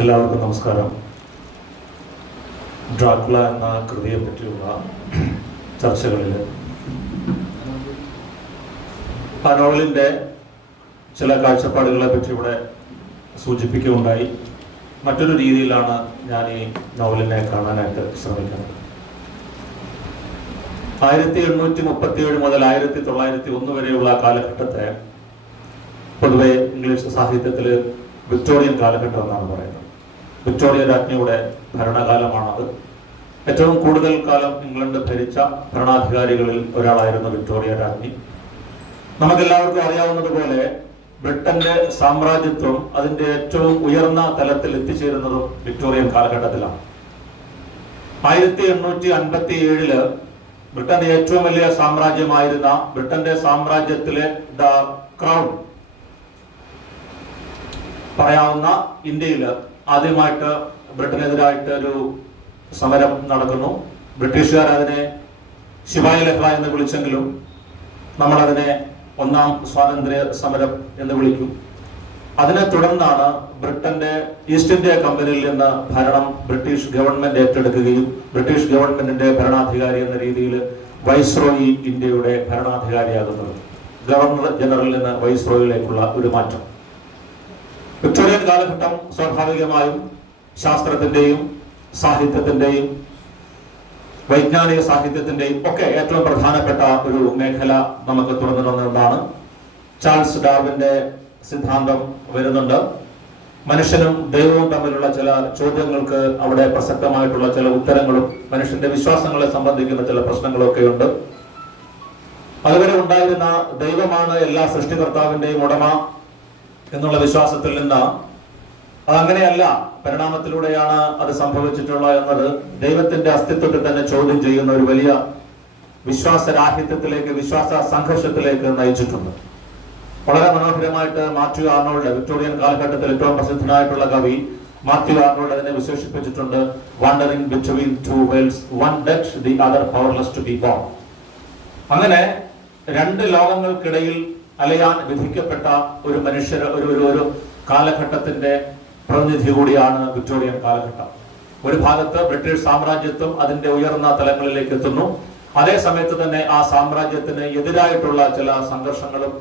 എല്ലാവർക്കും നമസ്കാരം. ഡ്രാക്കുള എന്ന കൃതിയെ പറ്റിയുള്ള ചർച്ചകളിൽ ആ നോവലിൻ്റെ ചില കാഴ്ചപ്പാടുകളെ പറ്റി ഇവിടെ സൂചിപ്പിക്കുകയുണ്ടായി. മറ്റൊരു രീതിയിലാണ് ഞാൻ ഈ നോവലിനെ കാണാനായിട്ട് ശ്രമിക്കുന്നത്. 1837 മുതൽ 1901 വരെയുള്ള കാലഘട്ടത്തെ പൊതുവെ ഇംഗ്ലീഷ് സാഹിത്യത്തിൽ വിക്ടോറിയൻ കാലഘട്ടം എന്നാണ് പറയുന്നത്. വിക്ടോറിയ രാജ്ഞിയുടെ ഭരണകാലമാണത്. ഏറ്റവും കൂടുതൽ കാലം ഇംഗ്ലണ്ട് ഭരിച്ച ഭരണാധികാരികളിൽ ഒരാളായിരുന്നു വിക്ടോറിയ രാജ്ഞി. നമുക്കെല്ലാവർക്കും അറിയാവുന്നതുപോലെ ബ്രിട്ടന്റെ സാമ്രാജ്യത്വം അതിന്റെ ഏറ്റവും ഉയർന്ന തലത്തിൽ എത്തിച്ചേരുന്നതും വിക്ടോറിയൻ കാലഘട്ടത്തിലാണ്. 1857 ബ്രിട്ടന്റെ ഏറ്റവും വലിയ സാമ്രാജ്യമായിരുന്ന ബ്രിട്ടന്റെ സാമ്രാജ്യത്തിലെ ദ ക്രൗൺ പറയാവുന്ന ഇന്ത്യയിൽ ആദ്യമായിട്ട് ബ്രിട്ടനെതിരായിട്ട് ഒരു സമരം നടക്കുന്നു. ബ്രിട്ടീഷുകാർ അതിനെ ശിപായി ലഹള എന്ന് വിളിച്ചെങ്കിലും നമ്മളതിനെ ഒന്നാം സ്വാതന്ത്ര്യ സമരം എന്ന് വിളിക്കും. അതിനെ തുടർന്നാണ് ബ്രിട്ടന്റെ ഈസ്റ്റ് ഇന്ത്യ കമ്പനിയിൽ നിന്ന് ഭരണം ബ്രിട്ടീഷ് ഗവൺമെന്റ് ഏറ്റെടുക്കുകയും ബ്രിട്ടീഷ് ഗവൺമെന്റിന്റെ ഭരണാധികാരി എന്ന രീതിയിൽ വൈസ്രോയി ഇന്ത്യയുടെ ഭരണാധികാരിയാകുന്നത്. ഗവർണർ ജനറലിൽ നിന്ന് വൈസ്രോയിലേക്കുള്ള ഒരു മാറ്റം. വിക്ടോറിയൻ കാലഘട്ടം സ്വാഭാവികമായും ശാസ്ത്രത്തിന്റെയും സാഹിത്യത്തിന്റെയും വൈജ്ഞാനിക സാഹിത്യത്തിന്റെയും ഒക്കെ ഏറ്റവും പ്രധാനപ്പെട്ട ഒരു മേഖല നമുക്ക് തുറന്നു തന്നതാണ്. ചാൾസ് ഡാർവിന്റെ സിദ്ധാന്തം വരുന്നുണ്ട്. മനുഷ്യനും ദൈവവും തമ്മിലുള്ള ചില ചോദ്യങ്ങൾക്ക് അവിടെ പ്രസക്തമായിട്ടുള്ള ചില ഉത്തരങ്ങളും മനുഷ്യന്റെ വിശ്വാസങ്ങളെ സംബന്ധിക്കുന്ന ചില പ്രശ്നങ്ങളൊക്കെ ഉണ്ട്. അതുവരെ ഉണ്ടായിരുന്ന ദൈവമാണ് എല്ലാ സൃഷ്ടികർത്താവിന്റെയും ഉടമ എന്നുള്ള വിശ്വാസത്തിൽ നിന്ന് അതങ്ങനെയല്ല, പരിണാമത്തിലൂടെയാണ് അത് സംഭവിച്ചിട്ടുള്ളത് എന്നത് ദൈവത്തിന്റെ അസ്തിത്വത്തെ തന്നെ ചോദ്യം ചെയ്യുന്ന ഒരു വലിയ വിശ്വാസരാഹിത്യത്തിലേക്ക്, വിശ്വാസ സംഘർഷത്തിലേക്ക് നയിച്ചിട്ടുണ്ട്. വളരെ മനോഹരമായിട്ട് മാത്യു ആർണോൾഡ്, വിക്ടോറിയൻ കാലഘട്ടത്തിൽ ഏറ്റവും പ്രസിദ്ധനായിട്ടുള്ള കവി മാത്യു ആർണോൾഡ് അതിനെ വിശേഷിപ്പിച്ചിട്ടുണ്ട്. Wandering between two worlds, one dead the other powerless to be born. അങ്ങനെ രണ്ട് ലോകങ്ങൾക്കിടയിൽ അലയാൻ വിധിക്കപ്പെട്ട ഒരു ഒരു കാലഘട്ടത്തിന്റെ പ്രതിനിധി കൂടിയാണ് വിക്ടോറിയൻ കാലഘട്ടം. ഒരു ഭാഗത്ത് ബ്രിട്ടീഷ് സാമ്രാജ്യത്വം അതിന്റെ ഉയർന്ന തലങ്ങളിലേക്ക് എത്തുന്നു. അതേ സമയത്ത് തന്നെ ആ സാമ്രാജ്യത്തിന് എതിരായിട്ടുള്ള ചില സംഘർഷങ്ങളും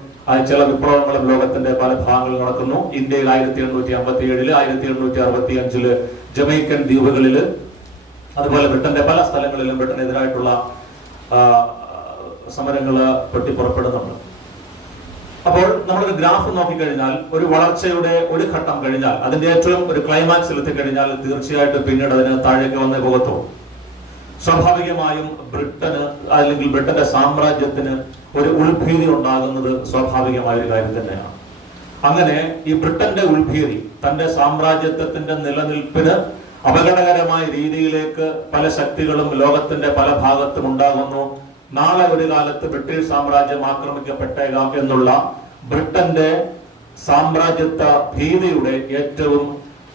ചില വിപ്ലവങ്ങളും ലോകത്തിന്റെ പല ഭാഗങ്ങളിൽ നടക്കുന്നു. ഇന്ത്യയിൽ 1857, 1865 ജമൈക്കൻ ദ്വീപുകളില്, അതുപോലെ ബ്രിട്ടന്റെ പല സ്ഥലങ്ങളിലും ബ്രിട്ടനെതിരായിട്ടുള്ള സമരങ്ങള് പൊട്ടിപ്പുറപ്പെടുന്നുണ്ട്. അപ്പോൾ നമ്മളൊരു ഗ്രാഫ് നോക്കിക്കഴിഞ്ഞാൽ ഒരു വളർച്ചയുടെ ഒരു ഘട്ടം കഴിഞ്ഞാൽ, അതിന്റെ ഏറ്റവും ഒരു ക്ലൈമാക്സിൽ എത്തിക്കഴിഞ്ഞാൽ തീർച്ചയായിട്ടും പിന്നീട് അതിന് താഴേക്ക് വന്നേ പോകത്തുള്ളൂ. സ്വാഭാവികമായും ബ്രിട്ടന് അല്ലെങ്കിൽ ബ്രിട്ടന്റെ സാമ്രാജ്യത്തിന് ഒരു ഉൾഭീതി ഉണ്ടാകുന്നത് സ്വാഭാവികമായ ഒരു കാര്യം തന്നെയാണ്. അങ്ങനെ ഈ ബ്രിട്ടന്റെ ഉൾഭീതി തന്റെ സാമ്രാജ്യത്വത്തിന്റെ നിലനിൽപ്പിന് അപകടകരമായ രീതിയിലേക്ക് പല ശക്തികളും ലോകത്തിന്റെ പല ഭാഗത്തും ഉണ്ടാകുന്നു. നാളെ ഒരു കാലത്ത് ബ്രിട്ടീഷ് സാമ്രാജ്യം ആക്രമിക്കപ്പെട്ടേക്കാം എന്നുള്ള ബ്രിട്ടന്റെ സാമ്രാജ്യത്വ ഭീതിയുടെ ഏറ്റവും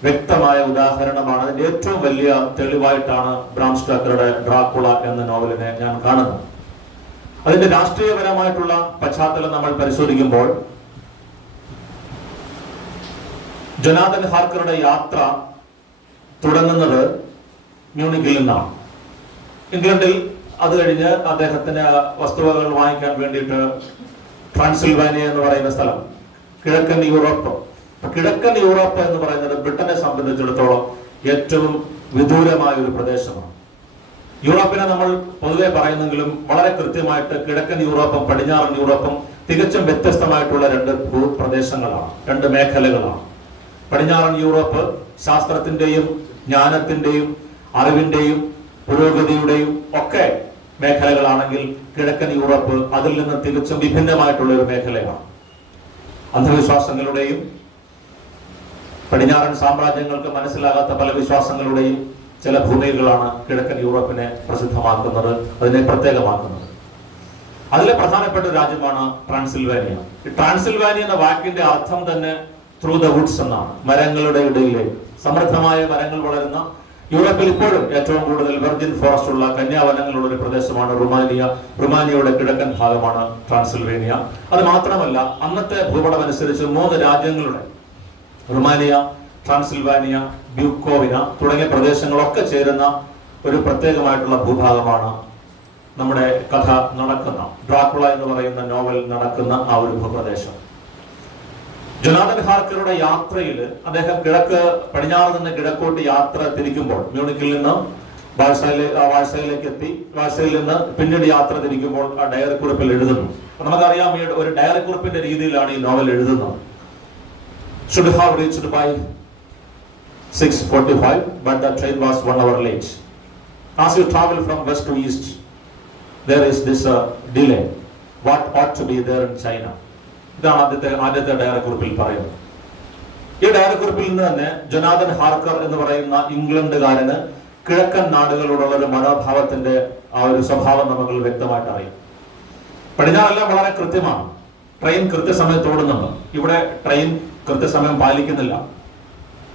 വ്യക്തമായ ഉദാഹരണമാണ്, അതിന്റെ ഏറ്റവും വലിയ തെളിവായിട്ടാണ് ബ്രാം സ്റ്റോക്കറുടെ ഡ്രാക്കുള എന്ന നോവലിനെ ഞാൻ കാണുന്നത്. അതിന്റെ രാഷ്ട്രീയപരമായിട്ടുള്ള പശ്ചാത്തലം നമ്മൾ പരിശോധിക്കുമ്പോൾ ജൊനാഥൻ ഹാർക്കറുടെ യാത്ര തുടങ്ങുന്നത് മ്യൂണിക്കിൽ നിന്നാണ്. ഇംഗ്ലണ്ടിൽ അത് കഴിഞ്ഞ് അദ്ദേഹത്തിന് വസ്തുവകകൾ വാങ്ങിക്കാൻ വേണ്ടിയിട്ട് ട്രാൻസിൽവാനിയ എന്ന് പറയുന്ന സ്ഥലം, കിഴക്കൻ യൂറോപ്പ്. കിഴക്കൻ യൂറോപ്പ് എന്ന് പറയുന്നത് ബ്രിട്ടനെ സംബന്ധിച്ചിടത്തോളം ഏറ്റവും വിദൂരമായ ഒരു പ്രദേശമാണ്. യൂറോപ്പിനെ നമ്മൾ പൊതുവെ പറയുന്നെങ്കിലും വളരെ കൃത്യമായിട്ട് കിഴക്കൻ യൂറോപ്പും പടിഞ്ഞാറൻ യൂറോപ്പും തികച്ചും വ്യത്യസ്തമായിട്ടുള്ള രണ്ട് ഭൂപ്രദേശങ്ങളാണ്, രണ്ട് മേഖലകളാണ്. പടിഞ്ഞാറൻ യൂറോപ്പ് ശാസ്ത്രത്തിന്റെയും ജ്ഞാനത്തിന്റെയും അറിവിന്റെയും പുരോഗതിയുടെയും ഒക്കെ മേഖലകളാണെങ്കിൽ കിഴക്കൻ യൂറോപ്പ് അതിൽ നിന്ന് തികച്ചും വിഭിന്നമായിട്ടുള്ള ഒരു മേഖലയാണ്. അന്ധവിശ്വാസങ്ങളുടെയും പടിഞ്ഞാറൻ സാമ്രാജ്യങ്ങൾക്ക് മനസ്സിലാകാത്ത പല വിശ്വാസങ്ങളുടെയും ചില ഭൂമികളാണ് കിഴക്കൻ യൂറോപ്പിനെ പ്രസിദ്ധമാക്കുന്നത്, അതിനെ പ്രത്യേകമാക്കുന്നത്. അതിലെ പ്രധാനപ്പെട്ട രാജ്യമാണ് ട്രാൻസിൽവാനിയ. ഈ ട്രാൻസിൽവാനിയ എന്ന വാക്കിന്റെ അർത്ഥം തന്നെ ത്രൂ ദ വുഡ്സ് എന്നാണ്, മരങ്ങളുടെ ഇടയിലേക്ക്. സമൃദ്ധമായ മരങ്ങൾ വളരുന്ന, യൂറോപ്പിൽ ഇപ്പോഴും ഏറ്റവും കൂടുതൽ വെർജിൻ ഫോറസ്റ്റ് ഉള്ള കന്യാവനങ്ങളുള്ള ഒരു പ്രദേശമാണ് റുമാനിയ. റുമാനിയയുടെ കിഴക്കൻ ഭാഗമാണ് ട്രാൻസിൽവേനിയ. അത് മാത്രമല്ല, അന്നത്തെ ഭൂപടം അനുസരിച്ച് 3 രാജ്യങ്ങളുടെ, റുമാനിയ, ട്രാൻസിൽവാനിയ, ബ്യൂക്കോവിന തുടങ്ങിയ പ്രദേശങ്ങളൊക്കെ ചേരുന്ന ഒരു പ്രത്യേകമായിട്ടുള്ള ഭൂഭാഗമാണ് നമ്മുടെ കഥ നടക്കുന്ന, ഡ്രാക്കുള എന്ന് പറയുന്ന നോവൽ നടക്കുന്ന ആ ഒരു ഭൂപ്രദേശം. ജൊനാഥൻ ഹാർക്കറുടെ യാത്രയിൽ അദ്ദേഹം പടിഞ്ഞാറ് നിന്ന് കിഴക്കോട്ട് യാത്ര തിരിക്കുമ്പോൾ, മ്യൂണിക്കിൽ നിന്ന് വാഴ്സയിലേക്ക് എത്തി, വാഴ്സയിൽ നിന്ന് പിന്നീട് യാത്ര തിരിക്കുമ്പോൾ ആ ഡയറി കുറിപ്പിൽ എഴുതുന്നു. നമുക്കറിയാം, ഈ ഒരു ഡയറി കുറിപ്പിന്റെ രീതിയിലാണ് ഈ നോവൽ എഴുതുന്നത്. Should have reached by 6:45, but the train was 1 hour late. As you travel from west to east, there is this delay. What ought to be there in China? ഇതാണ് ആദ്യത്തെ ഡയറി കുറിപ്പിൽ പറയുന്നത്. ഈ diary കുറിപ്പിൽ നിന്ന് തന്നെ Jonathan Harker എന്ന് പറയുന്ന ഇംഗ്ലണ്ടുകാരന് കിഴക്കൻ നാടുകളോടുള്ള ഒരു മനോഭാവത്തിന്റെ ആ ഒരു സ്വഭാവം നമുക്ക് വ്യക്തമായിട്ട് അറിയാം. പടിഞ്ഞാറെല്ലാം വളരെ കൃത്യമാണ്, ട്രെയിൻ കൃത്യസമയത്ത് ഓടുന്നുണ്ട്. ഇവിടെ ട്രെയിൻ കൃത്യസമയം പാലിക്കുന്നില്ല.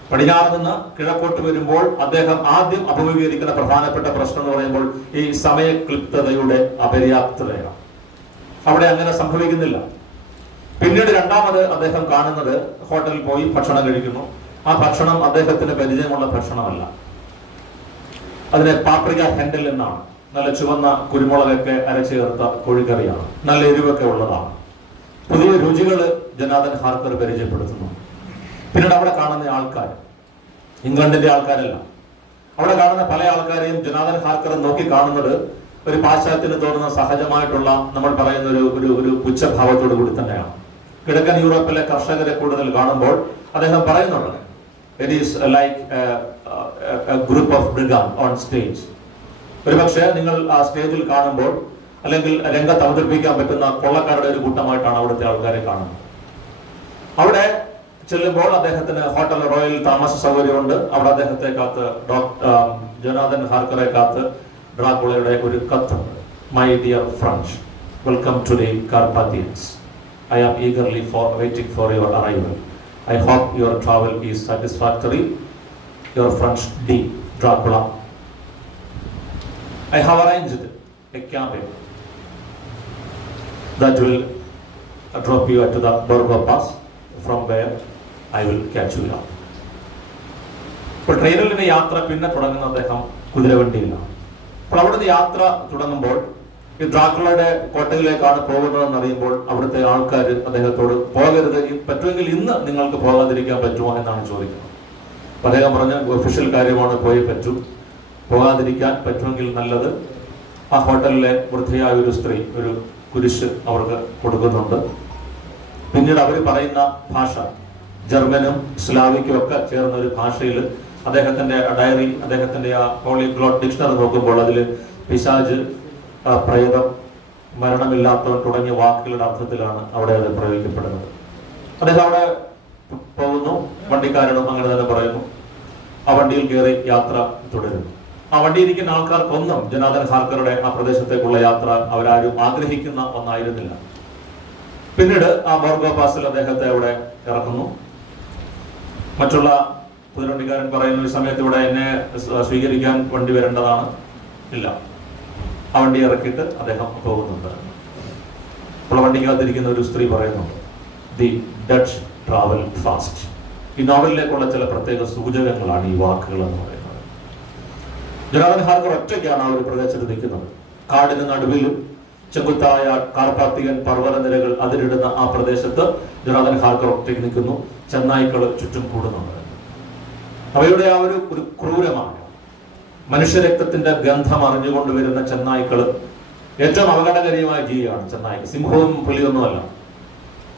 പടിഞ്ഞാറ് നിന്ന് കിഴക്കോട്ട് വരുമ്പോൾ അദ്ദേഹം ആദ്യം അഭിമുഖീകരിക്കുന്ന പ്രധാനപ്പെട്ട പ്രശ്നം എന്ന് പറയുമ്പോൾ ഈ സമയക്ലിപ്തതയുടെ അപര്യാപ്തതയാണ്. അവിടെ അങ്ങനെ സംഭവിക്കുന്നില്ല. പിന്നീട് രണ്ടാമത് അദ്ദേഹം കാണുന്നത്, ഹോട്ടലിൽ പോയി ഭക്ഷണം കഴിക്കുന്നു. ആ ഭക്ഷണം അദ്ദേഹത്തിന് പരിചയമുള്ള ഭക്ഷണമല്ല. അതിനെ പാപ്രിക ഹെൻഡിൽ എന്നാണ്. നല്ല ചുവന്ന കുരുമുളകൊക്കെ അരച്ചേർത്ത കോഴിക്കറിയാണ്. നല്ല എരിവൊക്കെ ഉള്ളതാണ്. പുതിയ രുചികൾ ജൊനാഥൻ ഹാർക്കർ പരിചയപ്പെടുത്തുന്നു. പിന്നീട് അവിടെ കാണുന്ന ആൾക്കാർ ഇംഗ്ലണ്ടിന്റെ ആൾക്കാരല്ല. അവിടെ കാണുന്ന പല ആൾക്കാരെയും ജൊനാഥൻ ഹാർക്കർ നോക്കി കാണുന്നത് ഒരു പാശ്ചാത്യത്തിന് തോന്നുന്ന സഹജമായിട്ടുള്ള, നമ്മൾ പറയുന്ന ഒരു പുച്ഛഭാവത്തോടു കൂടി തന്നെയാണ്. കിഴക്കൻ യൂറോപ്പിലെ കർഷകരെ കൂടുതൽ കാണുമ്പോൾ അദ്ദേഹം പറയുന്നുണ്ട്, it is like group of brigand on stage. ഒരുപക്ഷെ നിങ്ങൾ ആ സ്റ്റേജിൽ കാണുമ്പോൾ അല്ലെങ്കിൽ രംഗത്ത് അവതരിപ്പിക്കാൻ പറ്റുന്ന കൊള്ളക്കാരുടെ ഒരു കൂട്ടമായിട്ടാണ് അവിടുത്തെ ആൾക്കാരെ കാണുന്നത്. അവിടെ ചെല്ലുമ്പോൾ അദ്ദേഹത്തിന് ഹോട്ടൽ റോയൽ താമസ സൗകര്യമുണ്ട്. അവിടെ അദ്ദേഹത്തെ കാത്ത് ജൊനാഥൻ ഹാർക്കറെ കാത്ത് ഡ്രാക്കുളയുടെ ഒരു കത്തുണ്ട്. My dear friends, welcome to the Carpathians. I am eagerly waiting for your arrival. I hope your travel is satisfactory. Your friends D. Dracula. I have arranged a cabin that will drop you at the Borgo Pass, from where I will catch you up. ഇപ്പോൾ ട്രെയിനിലെ യാത്ര പിന്നെ തുടങ്ങുന്ന അദ്ദേഹം കുതിരവണ്ടിയിലാണ്. അപ്പോൾ അവിടുത്തെ യാത്ര തുടങ്ങുമ്പോൾ ഈ ഡ്രാക്കുളയുടെ കോട്ടയിലേക്കാണ് പോകുന്നതെന്ന് അറിയുമ്പോൾ അവിടുത്തെ ആൾക്കാർ അദ്ദേഹത്തോട് പോകരുത്, പറ്റുമെങ്കിൽ ഇന്ന് നിങ്ങൾക്ക് പോകാതിരിക്കാൻ പറ്റുമോ എന്നാണ് ചോദിക്കുന്നത്. അപ്പം അദ്ദേഹം പറഞ്ഞ ഒഫീഷ്യൽ കാര്യമാണ്, പോയി പറ്റൂ, പോകാതിരിക്കാൻ പറ്റുമെങ്കിൽ നല്ലത്. ആ ഹോട്ടലിലെ വൃദ്ധയായ ഒരു സ്ത്രീ ഒരു കുരിശ് അവർക്ക് കൊടുക്കുന്നുണ്ട്. പിന്നീട് അവർ പറയുന്ന ഭാഷ ജർമ്മനും സ്ലാവിക്കും ഒക്കെ ചേർന്ന ഒരു ഭാഷയിൽ അദ്ദേഹത്തിന്റെ ഡയറി, അദ്ദേഹത്തിന്റെ ആ പോളിഗ്ലോട്ട് ഡിക്ഷണറി നോക്കുമ്പോൾ അതിൽ പിശാജ്, പ്രേതം, മരണമില്ലാത്തവൻ തുടങ്ങിയ വാക്കുകളുടെ അർത്ഥത്തിലാണ് അവിടെ അത് പ്രയോഗിക്കപ്പെടുന്നത്. അദ്ദേഹം അവിടെ പോകുന്നു, വണ്ടിക്കാരനും അങ്ങനെ തന്നെ പറയുന്നു. ആ വണ്ടിയിൽ കയറി യാത്ര തുടരുന്നു. ആ വണ്ടിയിരിക്കുന്ന ആൾക്കാർക്കൊന്നും ജൊനാഥൻ ഹാർക്കറുടെ ആ പ്രദേശത്തേക്കുള്ള യാത്ര അവരാരും ആഗ്രഹിക്കുന്ന ഒന്നായിരുന്നില്ല. പിന്നീട് ആ ബോർഗോ പാസിൽ അദ്ദേഹത്തെ അവിടെ ഇറക്കുന്നു. മറ്റുള്ള കുതിരവണ്ടിക്കാരൻ പറയുന്ന ഈ സമയത്ത് ഇവിടെ എന്നെ സ്വീകരിക്കാൻ വണ്ടി വരേണ്ടതാണ്. ഇല്ല, ആ വണ്ടി ഇറക്കിയിട്ട് അദ്ദേഹം പോകുന്നുണ്ട്. അപ്പോൾ വണ്ടിക്കകത്തിരിക്കുന്ന ഒരു സ്ത്രീ പറയുന്നുണ്ട്, ദി ഡച്ച് ട്രാവൽ ഫാസ്റ്റ്. ഈ നോവലിലേക്കുള്ള ചില പ്രത്യേക സൂചകങ്ങളാണ് ഈ വാക്കുകൾ എന്ന് പറയുന്നത്. ജൊനാഥൻ ഹാർക്കർ ഒറ്റയ്ക്കാണ് ആ ഒരു പ്രദേശത്ത് നിൽക്കുന്നത്. കാടിന് നടുവിലും ചെങ്കുത്തായ കാർപാത്തികൻ പർവ്വതനിരകൾ അതിരിടുന്ന ആ പ്രദേശത്ത് ജൊനാഥൻ ഹാർക്കർ ഒറ്റയ്ക്ക് നിൽക്കുന്നു. ചെന്നായ്ക്കൾ ചുറ്റും കൂടുന്നുണ്ട്. അവയുടെ ആ ഒരു ക്രൂരമായ മനുഷ്യരക്തത്തിന്റെ ഗന്ധം അറിഞ്ഞുകൊണ്ട് വരുന്ന ചെന്നായ്ക്കൾ ഏറ്റവും അപകടകരമായ ജീവിയാണ് ചെന്നായ്ക്കൾ. സിംഹവും പുലിയൊന്നുമല്ല.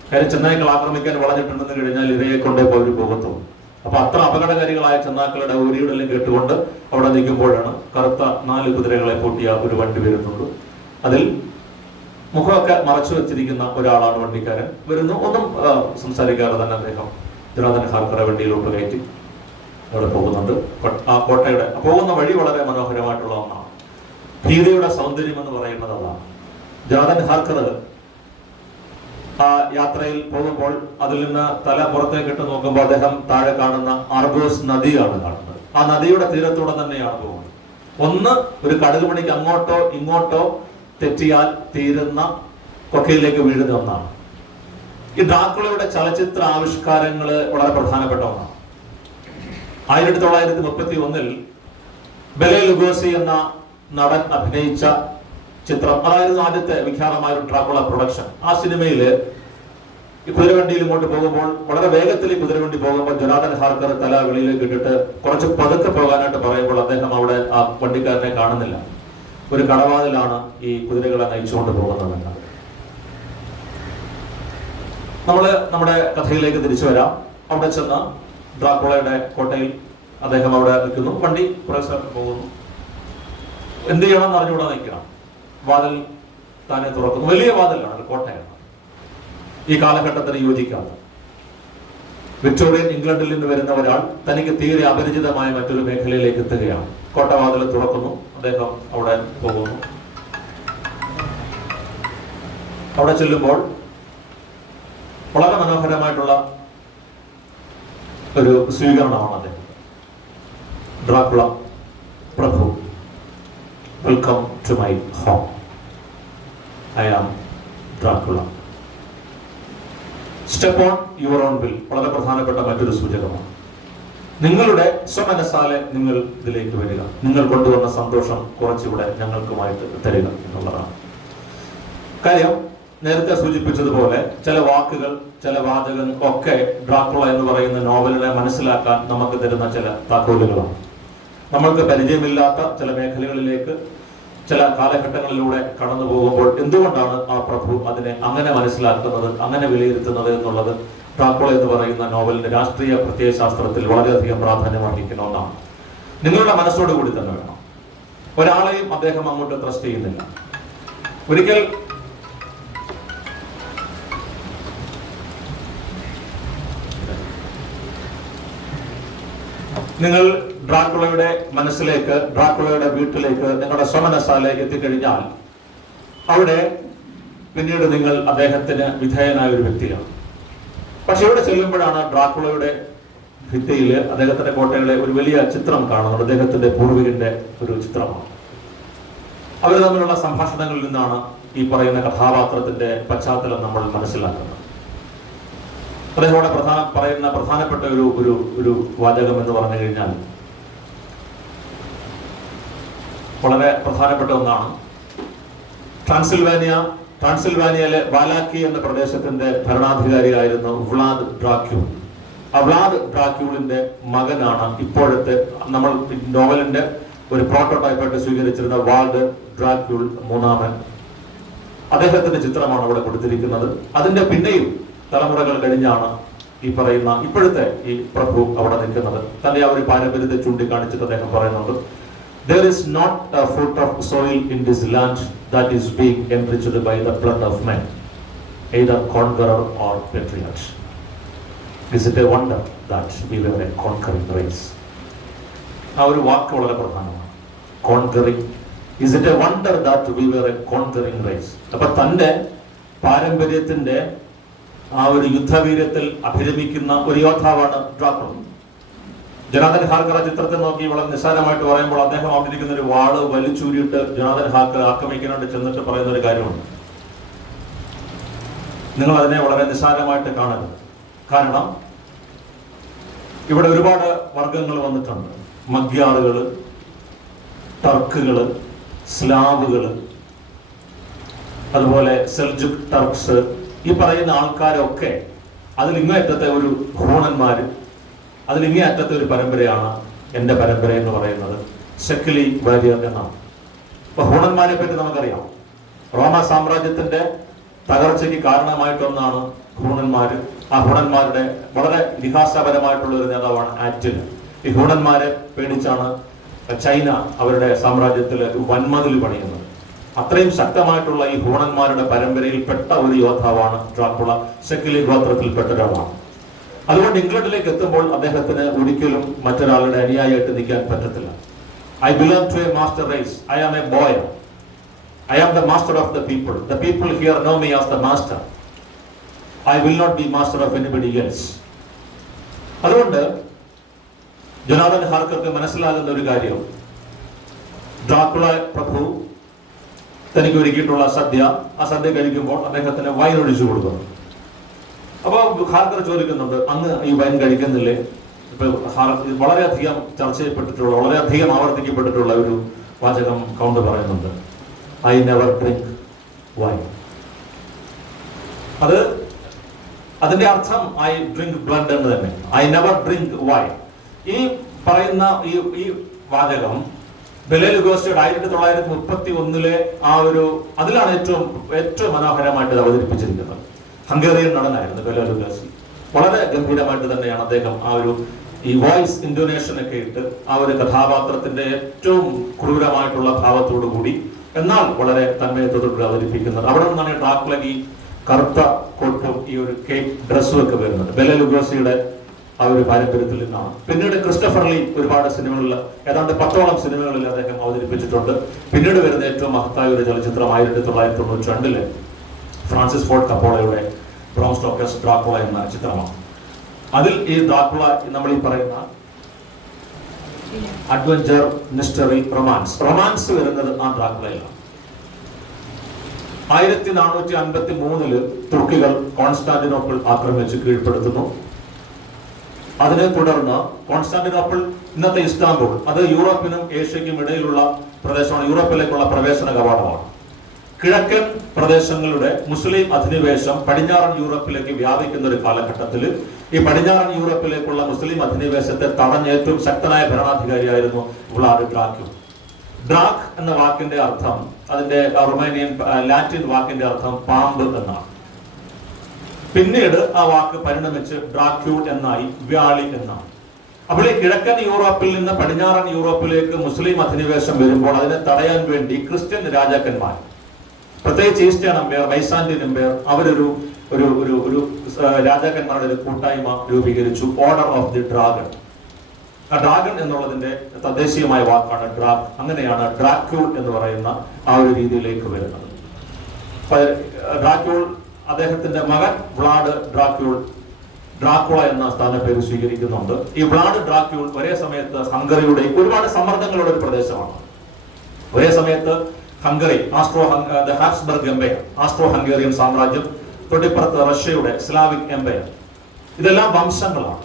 കാര്യം ചെന്നായ്ക്കൾ ആക്രമിക്കാൻ വളഞ്ഞിട്ടുണ്ടെന്ന് കഴിഞ്ഞാൽ ഇരയെ കൊണ്ടേ പോയി പോകത്തുള്ളൂ. അപ്പൊ അത്ര അപകടകാരികളായ ചെന്നാക്കളുടെ ഓരിയുടെല്ലാം കേട്ടുകൊണ്ട് അവിടെ നിൽക്കുമ്പോഴാണ് കറുത്ത 4 കുതിരകളെ പൂട്ടിയ ഒരു വണ്ടി വരുന്നത്. അതിൽ മുഖമൊക്കെ മറച്ചു വെച്ചിരിക്കുന്ന ഒരാളാണ് വണ്ടിക്കാരൻ. വരുന്നു, ഒന്നും സംസാരിക്കാതെ തന്നെ അദ്ദേഹം ജൊനാഥൻ ഹാർക്കറെ വണ്ടിയിലോട്ട് കയറ്റി അവിടെ പോകുന്നുണ്ട്. ആ കോട്ടയുടെ പോകുന്ന വഴി വളരെ മനോഹരമായിട്ടുള്ള ഒന്നാണ്. ഭീതിയുടെ സൗന്ദര്യം എന്ന് പറയുന്നത് അതാണ്. ജൊനാഥൻ ഹാർക്കർ ആ യാത്രയിൽ പോകുമ്പോൾ അതിൽ നിന്ന് തല പുറത്തേക്കിട്ട് നോക്കുമ്പോൾ അദ്ദേഹം താഴെ കാണുന്ന ആർഗോസ് നദിയാണ് കാണുന്നത്. ആ നദിയുടെ തീരത്തൂടെ തന്നെയാണ് പോകുന്നത്. ഒന്ന് ഒരു കടുക് മണിക്ക് അങ്ങോട്ടോ ഇങ്ങോട്ടോ തെറ്റിയാൽ തീരുന്ന കൊക്കയിലേക്ക് വീഴുന്ന ഒന്നാണ്. ഈ ഡ്രാക്കുളയുടെ ചലച്ചിത്ര ആവിഷ്കാരങ്ങള് വളരെ പ്രധാനപ്പെട്ട ഒന്നാണ്. 1931 ബെലെ ലുഗോസി എന്ന നടൻ അഭിനയിച്ച ചിത്രം, അതായിരുന്നു ആദ്യത്തെ വിഖ്യാതമായ ഒരു ഡ്രാക്കുള പ്രൊഡക്ഷൻ. ആ സിനിമയില് ഈ കുതിരവണ്ടിയിൽ ഇങ്ങോട്ട് പോകുമ്പോൾ, വളരെ വേഗത്തിൽ ഈ കുതിരവണ്ടി പോകുമ്പോൾ ജൊനാഥൻ ഹാർക്കർ തല വെളിയിലേക്ക് ഇട്ടിട്ട് കുറച്ച് പതുക്കെ പോകാനായിട്ട് പറയുമ്പോൾ അദ്ദേഹം അവിടെ ആ വണ്ടിക്കാരനെ കാണുന്നില്ല. ഒരു കടവാതിലാണ് ഈ കുതിരകളെ നയിച്ചുകൊണ്ട് പോകുന്നതെന്ന്. നമ്മുടെ കഥയിലേക്ക് തിരിച്ചു വരാം. അവിടെ ചെന്ന് ഡ്രാക്കുളയുടെ കോട്ടയിൽ അദ്ദേഹം അവിടെ നിൽക്കുന്നു. വണ്ടി കുറെ സ്ഥലത്ത് പോകുന്നു. എന്ത് ചെയ്യണമെന്ന് അറിഞ്ഞുകൂടാ നിൽക്കണം. വാതിൽ താനെ തുറക്കുന്നു. വലിയ വാതിലാണ്, കോട്ടയാണ്. ഈ കാലഘട്ടത്തിന് യോജിക്കാതെ വിക്ടോറിയൻ ഇംഗ്ലണ്ടിൽ നിന്ന് വരുന്ന ഒരാൾ തനിക്ക് തീരെ അപരിചിതമായ മറ്റൊരു മേഖലയിലേക്ക് എത്തുകയാണ്. കോട്ടവാതിൽ തുറക്കുന്നു. അദ്ദേഹം അവിടെ പോകുന്നു. അവിടെ ചെല്ലുമ്പോൾ വളരെ മനോഹരമായിട്ടുള്ള ഒരു സ്വീകരണമാണ് അദ്ദേഹം. ഡ്രാക്കുള പ്രഭു, welcome to my home, I am Dracula, step on your own will. വളരെ പ്രധാനപ്പെട്ട മറ്റൊരു സൂചകമാണ്. നിങ്ങളുടെ സ്വമനസാലെ നിങ്ങൾ ഇതിലേക്ക് വരിക, നിങ്ങൾ കൊണ്ടുവന്ന സന്തോഷം കുറച്ചുകൂടെ ഞങ്ങൾക്കുമായിട്ട് തരിക എന്നുള്ളതാണ് കാര്യം. നേരത്തെ സൂചിപ്പിച്ചതുപോലെ ചില വാക്കുകൾ, ചില വാചകങ്ങൾ ഒക്കെ ഡ്രാക്കുള എന്ന് പറയുന്ന നോവലിനെ മനസ്സിലാക്കാൻ നമുക്ക് തരുന്ന ചില താക്കോലുകളാണ്. നമ്മൾക്ക് പരിചയമില്ലാത്ത ചില മേഖലകളിലേക്ക്, ചില കാലഘട്ടങ്ങളിലൂടെ കടന്നു പോകുമ്പോൾ എന്തുകൊണ്ടാണ് ആ പ്രഭു അതിനെ അങ്ങനെ മനസ്സിലാക്കുന്നത്, അങ്ങനെ വിലയിരുത്തുന്നത് എന്നുള്ളത് ഡ്രാക്കുള എന്ന് പറയുന്ന നോവലിന്റെ രാഷ്ട്രീയ പ്രത്യയശാസ്ത്രത്തിൽ വളരെയധികം പ്രാധാന്യം അർഹിക്കുന്ന ഒന്നാണ്. നിങ്ങളുടെ മനസ്സോട് കൂടി തന്നെ വേണം. ഒരാളെയും അദ്ദേഹം അങ്ങോട്ട് ട്രസ്റ്റ് ചെയ്യുന്നില്ല. ഒരിക്കൽ നിങ്ങൾ ഡ്രാക്കുളയുടെ മനസ്സിലേക്ക്, ഡ്രാക്കുളയുടെ വീട്ടിലേക്ക്, നിങ്ങളുടെ സ്വമനസാലേക്ക് എത്തിക്കഴിഞ്ഞാൽ അവിടെ പിന്നീട് നിങ്ങൾ അദ്ദേഹത്തിന് വിധേയനായ ഒരു വ്യക്തിയാണ്. പക്ഷെ ഇവിടെ ചെല്ലുമ്പോഴാണ് ഡ്രാക്കുളയുടെ ഭിത്തിയില്, അദ്ദേഹത്തിന്റെ കോട്ടയുടെ ഒരു വലിയ ചിത്രം കാണുന്നത്. അദ്ദേഹത്തിന്റെ പൂർവികന്റെ ഒരു ചിത്രമാണ്. അവർ തമ്മിലുള്ള സംഭാഷണങ്ങളിൽ നിന്നാണ് ഈ പറയുന്ന കഥാപാത്രത്തിന്റെ പശ്ചാത്തലം നമ്മൾ മനസ്സിലാക്കുന്നത്. അദ്ദേഹത്തോടെ പറയുന്ന പ്രധാനപ്പെട്ട ഒരു വാചകം എന്ന് പറഞ്ഞു കഴിഞ്ഞാൽ വളരെ പ്രധാനപ്പെട്ട ഒന്നാണ്. ട്രാൻസിൽവാനിയയിലെ വാലാക്കി എന്ന പ്രദേശത്തിന്റെ ഭരണാധികാരിയായിരുന്നു വ്ളാദ് ഡ്രാക്യൂൾ. ആ വ്ളാദ് ഡ്രാക്യൂളിന്റെ മകനാണ് ഇപ്പോഴത്തെ നമ്മൾ നോവലിന്റെ ഒരു പ്രോട്ടോടൈപ്പായിട്ട് സ്വീകരിച്ചിരുന്ന വാൾഡ് ഡ്രാക്യൂൾ മൂന്നാമൻ. അദ്ദേഹത്തിന്റെ ചിത്രമാണ് ഇവിടെ കൊടുത്തിരിക്കുന്നത്. അതിന്റെ പിന്നെയും തലമുറകൾ കഴിഞ്ഞാണ് ഈ പറയുന്ന ഇപ്പോഴത്തെ ഈ പ്രഭു അവിടെ നിൽക്കുന്നത്. തന്റെ ആ ഒരു പാരമ്പര്യത്തെ ചൂണ്ടിക്കാണിച്ചിട്ട് അദ്ദേഹം പറയുന്നുണ്ട്, there is not a foot of soil in this land that is being enriched by the blood of men, either conqueror or patriot. Is it a wonder that we were a conquering race? ആ ഒരു വാക്ക് വളരെ പ്രധാനമാണ്. Conquering. Is it a wonder that we were a conquering race? അപ്പൊ തന്റെ പാരമ്പര്യത്തിന്റെ ആ ഒരു യുദ്ധവീര്യത്തിൽ അഭിരമിക്കുന്ന ഒരു യോദ്ധാവാണ് ഡ്രാക്കുള. ജൊനാഥൻ ഹാർക്കർ ചിത്രത്തെ നോക്കി വളരെ നിസ്സാരമായിട്ട് പറയുമ്പോൾ അദ്ദേഹം അവിടെ ഇരിക്കുന്ന ഒരു വാള് വലിച്ചൂരിയിട്ട് ജൊനാഥൻ ഹാർക്കർ ആക്രമിക്കാനായിട്ട് ചെന്നിട്ട് പറയുന്ന ഒരു കാര്യമുണ്ട്. നിങ്ങൾ അതിനെ വളരെ നിസ്സാരമായിട്ട് കാണരുത്. കാരണം ഇവിടെ ഒരുപാട് വർഗങ്ങൾ വന്നിട്ടുണ്ട്. മഗ്യാറുകള്, ടർക്കുകള്, സ്ലാവുകള്, അതുപോലെ സെൽജുക് ടർക്സ്, ഈ പറയുന്ന ആൾക്കാരൊക്കെ അതിൽ ഇങ്ങേയറ്റത്തെ ഒരു ഹൂണന്മാര്, അതിൽ ഇങ്ങേയറ്റത്തെ ഒരു പരമ്പരയാണ് എൻ്റെ പരമ്പര എന്ന് പറയുന്നത്. സെക്കിലി വാരിയർ എന്നാണ്. അപ്പൊ ഹൂണന്മാരെ പറ്റി നമുക്കറിയാം. റോമ സാമ്രാജ്യത്തിന്റെ തകർച്ചയ്ക്ക് കാരണമായിട്ടൊന്നാണ് ഹൂണന്മാര്. ആ ഹൂണന്മാരുടെ വളരെ ഇതിഹാസപരമായിട്ടുള്ള ഒരു നേതാവാണ് ആറ്റിൽ. ഈ ഹൂണന്മാരെ പേടിച്ചാണ് ചൈന അവരുടെ സാമ്രാജ്യത്തിൽ വൻമതിൽ പണിയുന്നത്. അത്രയും ശക്തമായിട്ടുള്ള ഈ ഹൂണന്മാരുടെ പരമ്പരയിൽപ്പെട്ട ഒരു യോദ്ധാവാണ് ഡ്രാക്കുള. സെക്കിലി ഗോത്രത്തിൽപ്പെട്ട ഒരാളാണ്. അതുകൊണ്ട് ഇംഗ്ലണ്ടിലേക്ക് എത്തുമ്പോൾ അദ്ദേഹത്തിന് ഒരിക്കലും മറ്റൊരാളുടെ അനുയായിയായിട്ട് നിൽക്കാൻ പറ്റത്തില്ല. I belong to a master race. I am a boy. I am the master of the people. The people here know me as the master. I will not be master of anybody else. അതുകൊണ്ട് Jonathan ഹാർക്കർക്ക് മനസ്സിലാകുന്ന ഒരു കാര്യം, Dracula പ്രഭു തനിക്ക് ഒരുക്കിയിട്ടുള്ള സദ്യ, ആ സദ്യ കഴിക്കുമ്പോൾ അദ്ദേഹത്തിന് wine ഒഴിച്ചു കൊടുക്കുന്നു. അപ്പൊ ഹാർക്കർ ചോദിക്കുന്നുണ്ട്, അങ്ങ് ഈ വൈൻ കഴിക്കുന്നില്ലേ ഇപ്പൊ വളരെയധികം ചർച്ച ചെയ്യപ്പെട്ടിട്ടുള്ള, വളരെയധികം ആവർത്തിക്കപ്പെട്ടിട്ടുള്ള ഒരു വാചകം കൗണ്ട് പറയുന്നുണ്ട്, ഐ നെവർ ഡ്രിങ്ക് വൈൻ. അതിന്റെ അർത്ഥം ഐ ഡ്രിങ്ക് ബ്ലഡ് എന്ന് തന്നെ. I never drink wine. ഈ പറയുന്ന ഈ വാചകം ബെലെ ലുഗോസിയുടെ 1931 അതിലാണ് ഏറ്റവും മനോഹരമായിട്ട് അവതരിപ്പിച്ചിരിക്കുന്നത്. ഹംഗേറിയൻ നടനായിരുന്നു ബെലെ ലുഗോസി. വളരെ ഗംഭീരമായിട്ട് തന്നെയാണ് അദ്ദേഹം ഈ വോയിസ് ഇൻഡോനേഷൻ ഒക്കെ ഇട്ട് ആ ഒരു കഥാപാത്രത്തിന്റെ ഏറ്റവും ക്രൂരമായിട്ടുള്ള ഭാവത്തോടു കൂടി എന്നാൽ വളരെ തന്മയത്തോടുകൂടി അവതരിപ്പിക്കുന്നത്. അവിടെ നിന്നാണ് ഡ്രാക്കുളയ്ക്ക് ഈ കറുത്ത കോട്ടും ഈ ഒരു കേക്ക് ഡ്രസ്സും ഒക്കെ വരുന്നത്. ബെലെ ലുഗോസിയുടെ ആ ഒരു പാരമ്പര്യത്തിൽ നിന്നാണ്. പിന്നീട് ക്രിസ്റ്റഫർ ലീ ഒരുപാട് സിനിമകളിൽ, ഏതാണ്ട് 10ഓളം സിനിമകളിൽ അദ്ദേഹം അവതരിപ്പിച്ചിട്ടുണ്ട്. പിന്നീട് വരുന്ന ഏറ്റവും മഹത്തായ ഒരു ചലച്ചിത്രം 1992 ഫ്രാൻസിസ് ഫോർഡ് കപ്പോളയുടെ ബ്രാം സ്റ്റോക്കേഴ്സ് ഡ്രാക്കുള എന്ന ചിത്രമാണ്. അതിൽ ഈ ഡ്രാക്കുള നമ്മൾ ഈ പറയുന്ന അഡ്വഞ്ചർ, മിസ്റ്ററി, റൊമാൻസ് വരുന്നത് ആ ഡ്രാക്കുളയിലാണ്. 1453 തുർക്കികൾ കോൺസ്റ്റാന്റിനോപ്പിൾ ആക്രമിച്ച് കീഴ്പ്പെടുത്തുന്നു. അതിനെ തുടർന്ന് കോൺസ്റ്റാന്റിനോപ്പിൾ, ഇന്നത്തെ ഇസ്താംബുൾ, അത് യൂറോപ്പിനും ഏഷ്യയ്ക്കും ഇടയിലുള്ള പ്രദേശമാണ്. യൂറോപ്പിലേക്കുള്ള പ്രവേശന കവാടമാണ്. കിഴക്കൻ പ്രദേശങ്ങളുടെ മുസ്ലിം അധിനിവേശം പടിഞ്ഞാറൻ യൂറോപ്പിലേക്ക് വ്യാപിക്കുന്ന ഒരു കാലഘട്ടത്തിൽ ഈ പടിഞ്ഞാറൻ യൂറോപ്പിലേക്കുള്ള മുസ്ലിം അധിനിവേശത്തെ തടഞ്ഞ ഏറ്റവും ശക്തനായ ഭരണാധികാരിയായിരുന്നു വ്ളാഡ് ഡ്രാക്യുള. ഡ്രാക്ക് എന്ന വാക്കിന്റെ അർത്ഥം, അതിന്റെ റൊമാനിയൻ ലാറ്റിൻ വാക്കിന്റെ അർത്ഥം പാമ്പ് എന്നാണ്. പിന്നീട് ആ വാക്ക് പരിണമിച്ച് ഡ്രാക്യൂൾ എന്നായി, വ്യാളി എന്നാണ്. അപ്പോൾ ഈ കിഴക്കൻ യൂറോപ്പിൽ നിന്ന് പടിഞ്ഞാറൻ യൂറോപ്പിലേക്ക് മുസ്ലിം അധിനിവേശം വരുമ്പോൾ അതിനെ തടയാൻ വേണ്ടി ക്രിസ്ത്യൻ രാജാക്കന്മാർ, പ്രത്യേകിച്ച് ഈസ്റ്റേൺ എംപയർ, ബൈസാന്റിയൻ എംപയർ, അവരൊരു ഒരു ഒരു ഒരു രാജാക്കന്മാരുടെ ഒരു കൂട്ടായ്മ രൂപീകരിച്ചു, ഓർഡർ ഓഫ് ദി ഡ്രാഗൺ. ആ ഡ്രാഗൺ എന്നുള്ളതിന്റെ തദ്ദേശീയമായ വാക്കാണ് ഡ്രാക്ക്. അങ്ങനെയാണ് ഡ്രാക്യൂൾ എന്ന് പറയുന്ന ആ ഒരു രീതിയിലേക്ക് വരുന്നത്. ഡ്രാക്യൂൾ, അദ്ദേഹത്തിന്റെ മകൻ വ്ളാഡ് ഡ്രാക്കുള എന്ന സ്ഥാനപ്പേര് സ്വീകരിക്കുന്നുണ്ട്. ഈ വ്ളാഡ് ഡ്രാക്യൂൾ ഒരേ സമയത്ത് ഹംഗറിയുടെ ഒരുപാട് സമ്മർദ്ദങ്ങളുടെ ഒരു പ്രദേശമാണ്. ഒരേ സമയത്ത് Hungary, Habsburg Empire, astro Hungarian സാമ്രാജ്യം, തൊട്ടിപ്പുറത്ത് റഷ്യയുടെ സ്ലാവിക് എംപയർ, ഇതെല്ലാം വംശങ്ങളാണ്.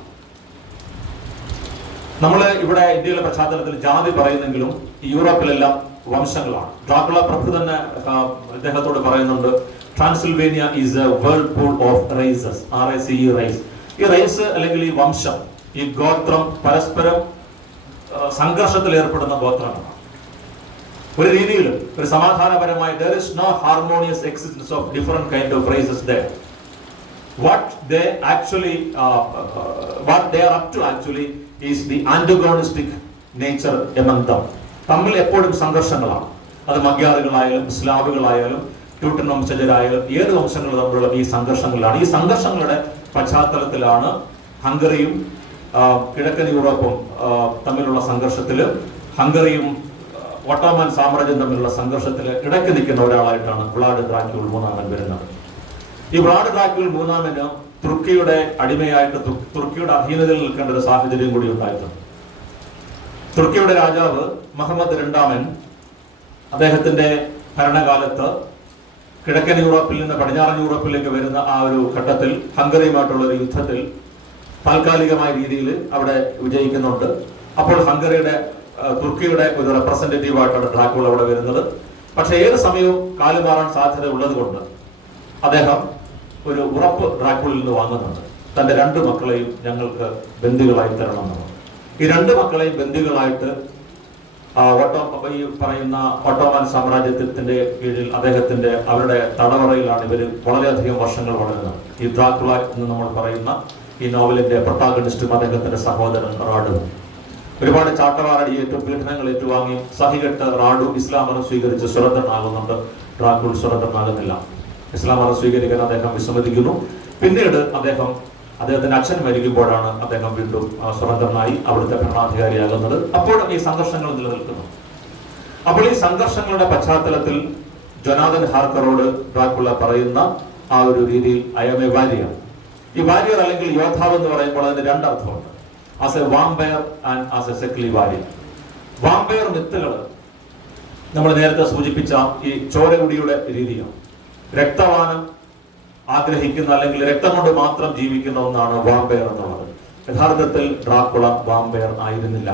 നമ്മൾ ഇവിടെ ഇന്ത്യയിലെ പശ്ചാത്തലത്തിൽ ജാതി പറയുന്നെങ്കിലും യൂറോപ്പിലെല്ലാം വംശങ്ങളാണ്. ഡ്രാക്കുള പ്രഭു തന്നെ അദ്ദേഹത്തോട് പറയുന്നുണ്ട്, Transylvania is a whirlpool of races, RACE, race. ഈ റേസ് അല്ലെങ്കിൽ ഈ വംശം, ഈ ഗോത്രം പരസ്പരം സംഘർഷത്തിൽ ഏർപ്പെടുന്ന ഗോത്രങ്ങളാണ്. ഒരു രീതിയിൽ ഒരു സമാധാനപരമായി there is no harmonious existence of different kind of races there. What they are up to actually is the antagonistic nature among them. തമ്മിൽ എപ്പോഴും സംഘർഷങ്ങളാണ്. അത് മഗ്യാറുകളായാലും സ്ലാവുകളായാലും ട്യൂട്ടൻ വംശജരായാലും ഏത് വംശങ്ങൾ തമ്മിലുള്ള ഈ സംഘർഷങ്ങളിലാണ്. ഈ സംഘർഷങ്ങളുടെ പശ്ചാത്തലത്തിലാണ് ഹംഗറിയും കിഴക്കൻ യൂറോപ്പും തമ്മിലുള്ള സംഘർഷത്തിൽ, ഹംഗറിയും ഒട്ടോമൻ സാമ്രാജ്യം തമ്മിലുള്ള സംഘർഷത്തിൽ ഇടയ്ക്ക് നിൽക്കുന്ന ഒരാളായിട്ടാണ് വ്ളാഡ് ഡ്രാക്യൂൾ മൂന്നാമൻ വരുന്നത്. ഈ വ്ളാഡ് ഡ്രാക്യൂൾ മൂന്നാമന് തുർക്കിയുടെ അടിമയായിട്ട് തുർക്കിയുടെ അധീനതയിൽ നിൽക്കേണ്ട ഒരു സാഹചര്യം കൂടി ഉണ്ടായിരുന്നു. തുർക്കിയുടെ രാജാവ് മുഹമ്മദ് രണ്ടാമൻ അദ്ദേഹത്തിന്റെ ഭരണകാലത്ത് കിഴക്കൻ യൂറോപ്പിൽ നിന്ന് പടിഞ്ഞാറൻ യൂറോപ്പിലേക്ക് വരുന്ന ആ ഒരു ഘട്ടത്തിൽ ഹംഗറിയുമായിട്ടുള്ള ഒരു യുദ്ധത്തിൽ താൽക്കാലികമായ രീതിയിൽ അവിടെ വിജയിക്കുന്നുണ്ട്. അപ്പോൾ തുർക്കിയുടെ ഒരു റെപ്രസെന്റേറ്റീവായിട്ടാണ് ഡ്രാക്കുള അവിടെ വരുന്നത്. പക്ഷെ ഏത് സമയവും കാലുമാറാൻ സാധ്യത ഉള്ളത് കൊണ്ട് അദ്ദേഹം ഒരു ഉറപ്പ് ഡ്രാക്കുളയിൽ നിന്ന് വാങ്ങുന്നുണ്ട്, തന്റെ 2 മക്കളെയും ഞങ്ങൾക്ക് ബന്ദികളായി തരണം എന്നുള്ളത്. ഈ 2 മക്കളെയും ബന്ദികളായിട്ട് ഈ പറയുന്ന ഒട്ടോമൻ സാമ്രാജ്യത്തിന്റെ കീഴിൽ അവരുടെ തടവറയിലാണ് ഇവർ വളരെയധികം വർഷങ്ങൾ വളരുന്നത്. ഈ ഡ്രാക്കുള എന്ന് നമ്മൾ പറയുന്ന ഈ നോവലിന്റെ പ്രൊട്ടാഗണിസ്റ്റും അദ്ദേഹത്തിന്റെ സഹോദരൻ റാഡും ഒരുപാട് ചാട്ടവാറടിയേറ്റും പീഡനങ്ങൾ ഏറ്റുവാങ്ങി സഹികെട്ട് റാഡു ഇസ്ലാം മതം സ്വീകരിച്ച് സ്വതന്ത്രനാകുന്നുണ്ട്. ഡ്രാക്കുൾ സ്വതന്ത്രനാകുന്നില്ല. ഇസ്ലാം മതം സ്വീകരിക്കാൻ അദ്ദേഹം വിസമ്മതിക്കുന്നു. പിന്നീട് അദ്ദേഹത്തിന്റെ അച്ഛൻ മരിക്കുമ്പോഴാണ് അദ്ദേഹം വീണ്ടും സ്വതന്ത്രനായി അവിടുത്തെ ഭരണാധികാരിയാകുന്നത്. അപ്പോഴും ഈ സംഘർഷങ്ങൾ നിലനിൽക്കുന്നു. അപ്പോൾ ഈ സംഘർഷങ്ങളുടെ പശ്ചാത്തലത്തിൽ ജൊനാഥൻ ഹാർക്കറോട് ഡ്രാക്കുള പറയുന്ന ആ ഒരു രീതിയിൽ ഐ ആം എ വാരിയർ. ഈ വാരിയർ അല്ലെങ്കിൽ യോദ്ധാവ് എന്ന് പറയുമ്പോൾ അതിന് 2 അർത്ഥമുണ്ട്. As a vampire and as a Szekely warrior. Vampire മിത്തുകൾ നമ്മൾ നേരത്തെ സൂചിപ്പിച്ച ഈ ചോരകുടിയുടെ രീതിയാണ്. രക്തപാനം ആഗ്രഹിക്കുന്ന അല്ലെങ്കിൽ രക്തം കൊണ്ട് മാത്രം ജീവിക്കുന്ന ഒന്നാണ് വാമ്പയർ എന്നുള്ളത്. യഥാർത്ഥത്തിൽ ഡ്രാക്കുള വാമ്പയർ ആയിരുന്നില്ല.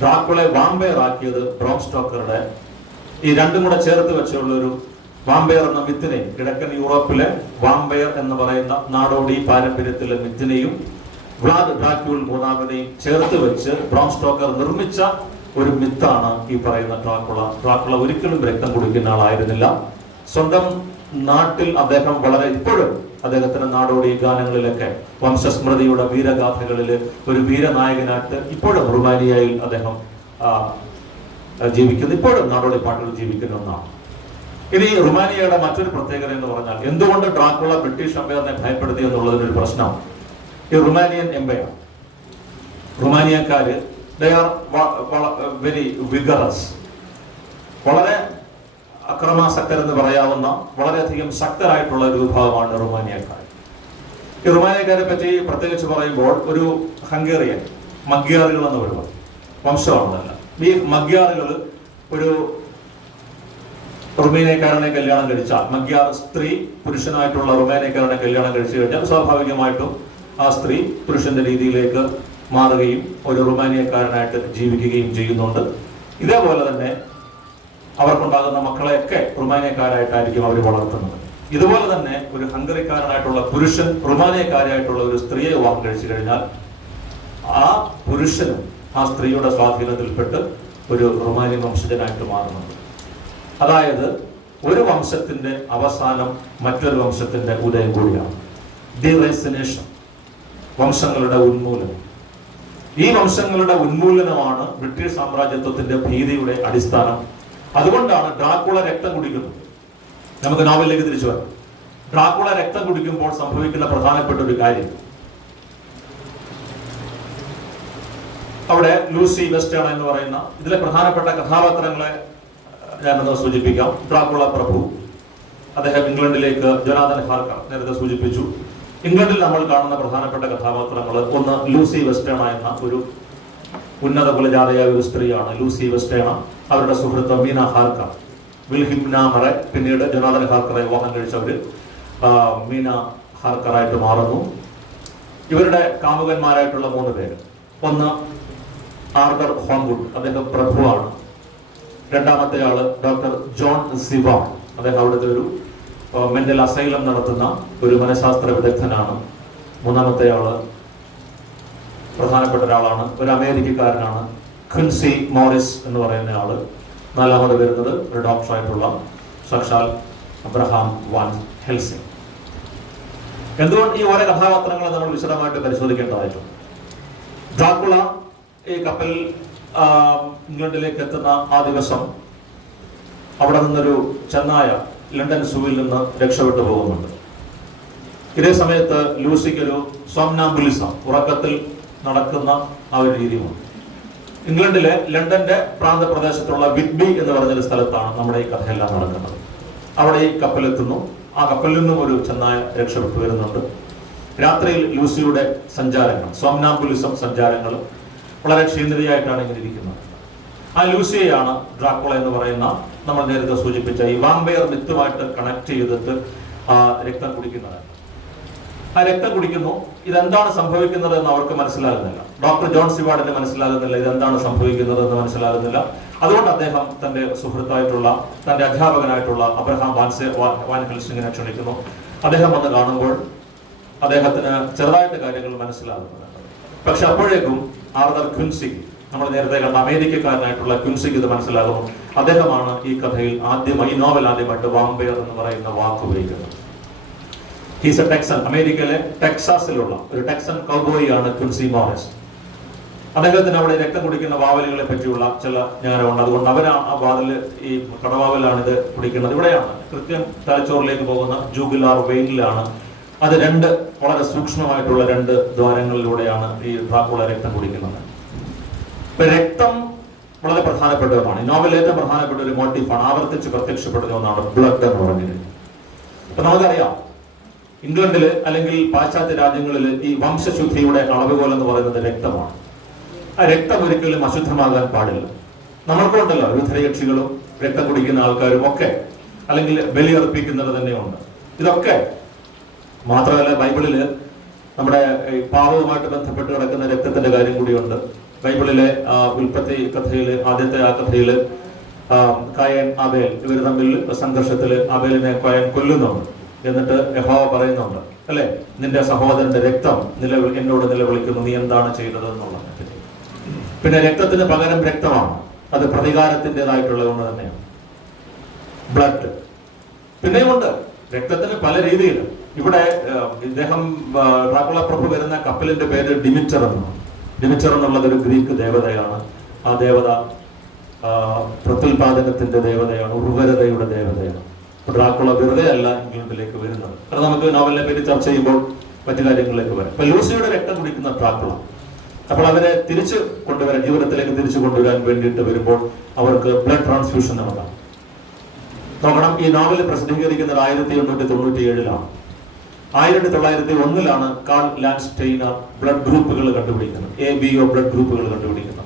ഡ്രാക്കുളയെ വാമ്പയർ ആക്കിയത് ബ്രാം സ്റ്റോക്കറുടെ ഈ രണ്ടും കൂടെ ചേർത്ത് വെച്ചുള്ള ഒരു വാമ്പയർ എന്ന മിത്തിനെ, കിഴക്കൻ യൂറോപ്പിലെ വാമ്പയർ എന്ന് പറയുന്ന നാടോടി പാരമ്പര്യത്തിലെ മിത്തിനെയും വ്ലാഡ് ഡ്രാക്യൂൾ മൂന്നാമനെയും ചേർത്ത് വെച്ച് ബ്രാം സ്റ്റോക്കർ നിർമ്മിച്ച ഒരു മിത്താണ് ഈ പറയുന്ന ഡ്രാക്കുള. ഡ്രാക്കുള ഒരിക്കലും രക്തം കുടിക്കുന്ന ആളായിരുന്നില്ല. സ്വന്തം നാട്ടിൽ അദ്ദേഹം ഇപ്പോഴും അദ്ദേഹത്തിന്റെ നാടോടി ഗാനങ്ങളിലൊക്കെ വംശസ്മൃതിയുടെ വീരഗാഥകളിൽ ഒരു വീരനായകനായിട്ട് ഇപ്പോഴും റുമാനിയയിൽ അദ്ദേഹം ജീവിക്കുന്നു. ഇപ്പോഴും നാടോടി പാട്ടുകൾ ജീവിക്കുന്ന ഒന്നാണ്. ഇനി റുമാനിയയുടെ മറ്റൊരു പ്രത്യേകത എന്ന് പറഞ്ഞാൽ എന്തുകൊണ്ട് ഡ്രാക്കുള ബ്രിട്ടീഷ് എംപയറിനെ ഭയപ്പെടുത്തി എന്നുള്ളതിനൊരു പ്രശ്നമാണ്. ഈ റുമാനിയൻ എംപയർ, റുമാനിയക്കാര് they are very vigorous, വളരെ അക്രമാസക്തരെന്ന് പറയാവുന്ന വളരെയധികം ശക്തരായിട്ടുള്ള ഒരു വിഭാഗമാണ് റുമാനിയക്കാർ. ഈ റുമാനിയക്കാരെ പറ്റി പ്രത്യേകിച്ച് പറയുമ്പോൾ ഒരു ഹംഗേറിയൻ മഗ്യാറുകൾ എന്ന് പറയുന്നത് വംശമാണെന്നല്ല. ഈ മഗ്യാറുകൾ ഒരു റുമാനിയക്കാരനെ കല്യാണം കഴിച്ചാൽ, മഗ്യാർ സ്ത്രീ പുരുഷനായിട്ടുള്ള റുമാനിയക്കാരനെ കല്യാണം കഴിച്ചു കഴിഞ്ഞാൽ സ്വാഭാവികമായിട്ടും ആ സ്ത്രീ പുരുഷന്റെ രീതിയിലേക്ക് മാറുകയും ഒരു റുമാനിയക്കാരനായിട്ട് ജീവിക്കുകയും ചെയ്യുന്നുണ്ട്. ഇതേപോലെ തന്നെ അവർക്കുണ്ടാകുന്ന മക്കളെയൊക്കെ റുമാനിയക്കാരായിട്ടായിരിക്കും അവർ വളർത്തുന്നത്. ഇതുപോലെ തന്നെ ഒരു ഹംഗറിക്കാരനായിട്ടുള്ള പുരുഷൻ റുമാനിയക്കാരായിട്ടുള്ള ഒരു സ്ത്രീയെ വിവാഹം കഴിച്ചു കഴിഞ്ഞാൽ ആ പുരുഷനും ആ സ്ത്രീയുടെ സ്വാധീനത്തിൽപ്പെട്ട് ഒരു റുമാനിയൻ വംശജനായിട്ട് മാറുന്നുണ്ട്. അതായത് ഒരു വംശത്തിന്റെ അവസാനം മറ്റൊരു വംശത്തിന്റെ ഉദയം കൂടിയാണ്. ഡിറൈസിനേഷൻ, വംശങ്ങളുടെ ഉന്മൂലനം. ഈ വംശങ്ങളുടെ ഉന്മൂലനമാണ് ബ്രിട്ടീഷ് സാമ്രാജ്യത്വത്തിന്റെ ഭീതിയുടെ അടിസ്ഥാനം. അതുകൊണ്ടാണ് ഡ്രാക്കുള രക്തം കുടിക്കുന്നത്. നമുക്ക് നോവലിലേക്ക് തിരിച്ചു വരാം. ഡ്രാക്കുള രക്തം കുടിക്കുമ്പോൾ സംഭവിക്കുന്ന പ്രധാനപ്പെട്ട ഒരു കാര്യം, അവിടെ ലൂസി വെസ്റ്റേൺ എന്ന് പറയുന്ന ഇതിലെ പ്രധാനപ്പെട്ട കഥാപാത്രങ്ങളെ ഞാനൊന്ന് സൂചിപ്പിക്കാം. ഡ്രാക്കുള പ്രഭു, അദ്ദേഹം ഇംഗ്ലണ്ടിലേക്ക്, ജൊനാഥൻ ഹാർക്കർ നേരത്തെ സൂചിപ്പിച്ചു. ഇംഗ്ലണ്ടിൽ നമ്മൾ കാണുന്ന പ്രധാനപ്പെട്ട കഥാപാത്രങ്ങൾ, ഒന്ന് ലൂസി വെസ്റ്റേണ എന്ന ഒരു ഉന്നത കുലജാതയായ ഒരു സ്ത്രീയാണ് ലൂസി വെസ്റ്റേണ. അവരുടെ സുഹൃത്ത് മീന ഹാർക്കർ, വിൽഹിംനാമറെ, പിന്നീട് ജൊനാഥൻ ഹാർക്കറെ വിവാഹം കഴിച്ചവര് മീന ഹാർക്കറായിട്ട് മാറുന്നു. ഇവരുടെ കാമുകന്മാരായിട്ടുള്ള 3 പേര്, ഒന്ന് ആർതർ ഹോംവുഡ്, അദ്ദേഹം പ്രഭുവാണ്. രണ്ടാമത്തെ ആള് ഡോക്ടർ ജോൺ സിവാൺ, അദ്ദേഹം അവിടുത്തെ ഒരു മെന്റൽ അസൈലം നടത്തുന്ന ഒരു മനഃശാസ്ത്ര വിദഗ്ധനാണ്. മൂന്നാമത്തെ ആള് പ്രധാനപ്പെട്ട ഒരാളാണ്, ഒരു അമേരിക്കക്കാരനാണ്, ക്വിൻസി മോറിസ് എന്ന് പറയുന്ന ആള്. നാലാമത് വരുന്നത് ഒരു ഡോക്ടറായിട്ടുള്ള സാക്ഷാൽ അബ്രഹാം വാൻ ഹെൽസിംഗ്. എന്തുകൊണ്ട് ഈ ഓരോ കഥാപാത്രങ്ങളെ നമ്മൾ വിശദമായിട്ട് പരിശോധിക്കേണ്ടതായിട്ടുണ്ട്. ഡ്രാക്കുള ഈ കപ്പൽ ഇംഗ്ലണ്ടിലേക്ക് എത്തുന്ന ആ ദിവസം അവിടെ നിന്നൊരു ചെന്നായ ലണ്ടൻ സൂവിൽ നിന്ന് രക്ഷപ്പെട്ടു പോകുന്നുണ്ട്. ഇതേ സമയത്ത് ലൂസിക്കൊരു സോംനാംബുലിസം, ഉറക്കത്തിൽ നടക്കുന്ന ആ ഒരു രീതിയുണ്ട്. ഇംഗ്ലണ്ടിലെ ലണ്ടന്റെ പ്രാന്തപ്രദേശത്തുള്ള വിറ്റ്ബി എന്ന് പറഞ്ഞൊരു സ്ഥലത്താണ് നമ്മുടെ ഈ കഥയെല്ലാം നടക്കുന്നത്. അവിടെ ഈ കപ്പലെത്തുന്നു. ആ കപ്പലിൽ നിന്നും ഒരു ചെന്നായ രക്ഷപ്പെട്ടു വരുന്നുണ്ട്. രാത്രിയിൽ ലൂസിയുടെ സഞ്ചാരങ്ങൾ, സോംനാംബുലിസം സഞ്ചാരങ്ങൾ വളരെ ക്ഷീണിതയായിട്ടാണ് ഇങ്ങനെ ഇരിക്കുന്നത്. ആ ലൂസിയെയാണ് ഡ്രാക്കുള എന്ന് പറയുന്ന നമ്മൾ നേരത്തെ സൂചിപ്പിച്ച ഈ വാമ്പയർ മിത്തുമായിട്ട് കണക്ട് ചെയ്തിട്ട് ആ രക്തം കുടിക്കുന്നത്. ആ രക്തം കുടിക്കുന്നു. ഇതെന്താണ് സംഭവിക്കുന്നത് എന്ന് അവർക്ക് മനസ്സിലാകുന്നില്ല. ഡോക്ടർ ജോൺ സിവാർഡിന് മനസ്സിലാകുന്നില്ല ഇതെന്താണ് സംഭവിക്കുന്നത് എന്ന് മനസ്സിലാകുന്നില്ല. അതുകൊണ്ട് അദ്ദേഹം തന്റെ സുഹൃത്തായിട്ടുള്ള, തന്റെ അധ്യാപകനായിട്ടുള്ള അബ്രഹാം വാൻ ഹെൽസിംഗിനെ ക്ഷണിക്കുന്നു. അദ്ദേഹം വന്ന് കാണുമ്പോൾ അദ്ദേഹത്തിന് ചെറുതായിട്ട് കാര്യങ്ങൾ മനസ്സിലാകുന്നുണ്ട്. പക്ഷെ അപ്പോഴേക്കും ആർതർ ക്വിൻസിക്ക്, നമ്മൾ നേരത്തെ കണ്ട അമേരിക്കക്കാരനായിട്ടുള്ള ക്വിൻസിക്ക് ഇത് മനസ്സിലാകുന്നു. അദ്ദേഹമാണ് ഈ കഥയിൽ ഈ നോവൽ ആദ്യമായിട്ട് വാമ്പയർ എന്ന് പറയുന്ന വാക്ക് ഉപയോഗിക്കുന്നത്. ഹീസ് എ ടെക്സൺ, അമേരിക്കയിലെ ടെക്സാസിലുള്ള ഒരു ടെക്സൺ കൗബോയി ആണ് ക്വിൻസി മോറിസ്. അദ്ദേഹത്തിന് അവിടെ രക്തം കുടിക്കുന്ന വാവലുകളെ പറ്റിയുള്ള ചില ജ്ഞാനമുണ്ട്. അതുകൊണ്ട് അവരാണ് ആ വാതില്, ഈ കടവാവലാണ് ഇത് കുടിക്കുന്നത്. ഇവിടെയാണ് കൃത്യം തലച്ചോറിലേക്ക് പോകുന്ന ജൂഗുലാർ വെയിനിലാണ്. അത് വളരെ സൂക്ഷ്മമായിട്ടുള്ള 2 ദ്വാരങ്ങളിലൂടെയാണ് ഈ ഡ്രാക്കുള രക്തം കുടിക്കുന്നത്. രക്തം വളരെ പ്രധാനപ്പെട്ടതാണ്. നോവലിൽ ഏറ്റവും പ്രധാനപ്പെട്ട ഒരു മോട്ടീഫാണ്, ആവർത്തിച്ച് പ്രത്യക്ഷപ്പെടുന്ന ഒന്നാണ് ബ്ലഡ് എന്ന് പറഞ്ഞത്. അപ്പൊ നമുക്കറിയാം, ഇംഗ്ലണ്ടില് അല്ലെങ്കിൽ പാശ്ചാത്യ രാജ്യങ്ങളിൽ ഈ വംശശുദ്ധിയുടെ അളവുകോൽ എന്ന് പറയുന്നത് രക്തമാണ്. ആ രക്തം ഒരിക്കലും അശുദ്ധമാകാൻ പാടില്ല. നമ്മൾക്കുണ്ടല്ലോ വിവിധകക്ഷികളും രക്തം കുടിക്കുന്ന ആൾക്കാരും ഒക്കെ, അല്ലെങ്കിൽ ബലിയർപ്പിക്കുന്നത് തന്നെയുണ്ട്. ഇതൊക്കെ മാത്രമല്ല, ബൈബിളില് നമ്മുടെ ഈ പാപവുമായിട്ട് ബന്ധപ്പെട്ട് കിടക്കുന്ന രക്തത്തിന്റെ കാര്യം കൂടിയുണ്ട്. ബൈബിളിലെ ഉൽപ്പത്തി കഥയില്, ആദ്യത്തെ ആ കഥയില് കയൻ ആബേൽ ഇവർ തമ്മിൽ സംഘർഷത്തില് ആബേലിനെ കയൻ കൊല്ലുന്നുണ്ട്. എന്നിട്ട് യഹോവ പറയുന്നുണ്ട്, അല്ലെ, നിന്റെ സഹോദരന്റെ രക്തം എന്നോട് നിലവിളിക്കുന്നു, നീ എന്താണ് ചെയ്തത് എന്നുള്ളത്. പിന്നെ രക്തത്തിന് പകരം രക്തമാണ്, അത് പ്രതികാരത്തിൻ്റെതായിട്ടുള്ള ഒന്ന് തന്നെയാണ്, ബ്ലഡ്. പിന്നെയുമുണ്ട് രക്തത്തിന് പല രീതിയിലും. ഇവിടെ ഇദ്ദേഹം ഡ്രാക്കുള പ്രഭു വരുന്ന കപ്പലിന്റെ പേര് ഡിമിറ്റർ എന്നാണ്. ഡിമിറ്റർ എന്നുള്ളത് ഒരു ഗ്രീക്ക് ദേവതയാണ്. ആ ദേവത പ്രത്യുൽപാദനത്തിന്റെ ദേവതയാണ്, ഉർവരതയുടെ ദേവതയാണ്. ഡ്രാക്കുള വെറുതെ അല്ല ഇംഗ്ലണ്ടിലേക്ക് വരുന്നത്. അത് നമുക്ക് നോവലിനെ പറ്റി ചർച്ച ചെയ്യുമ്പോൾ മറ്റു കാര്യങ്ങളിലേക്ക് വരാം. അപ്പൊ ലൂസിയുടെ രക്തം കുടിക്കുന്ന ഡ്രാക്കുള, അപ്പോൾ അവരെ തിരിച്ചു കൊണ്ടുവരാൻ, ജീവിതത്തിലേക്ക് തിരിച്ചു കൊണ്ടുവരാൻ വേണ്ടിയിട്ട് വരുമ്പോൾ അവർക്ക് ബ്ലഡ് ട്രാൻസ്ഫ്യൂഷൻ നടത്താം. നോക്കണം, ഈ നോവൽ പ്രസിദ്ധീകരിക്കുന്നത് 1897 1901 കാൾ ലാൻഡ്സ്റ്റൈനർ ബ്ലഡ് ഗ്രൂപ്പുകൾ കണ്ടുപിടിക്കുന്നത്, ABO ബ്ലഡ് ഗ്രൂപ്പുകൾ കണ്ടുപിടിക്കുന്നത്.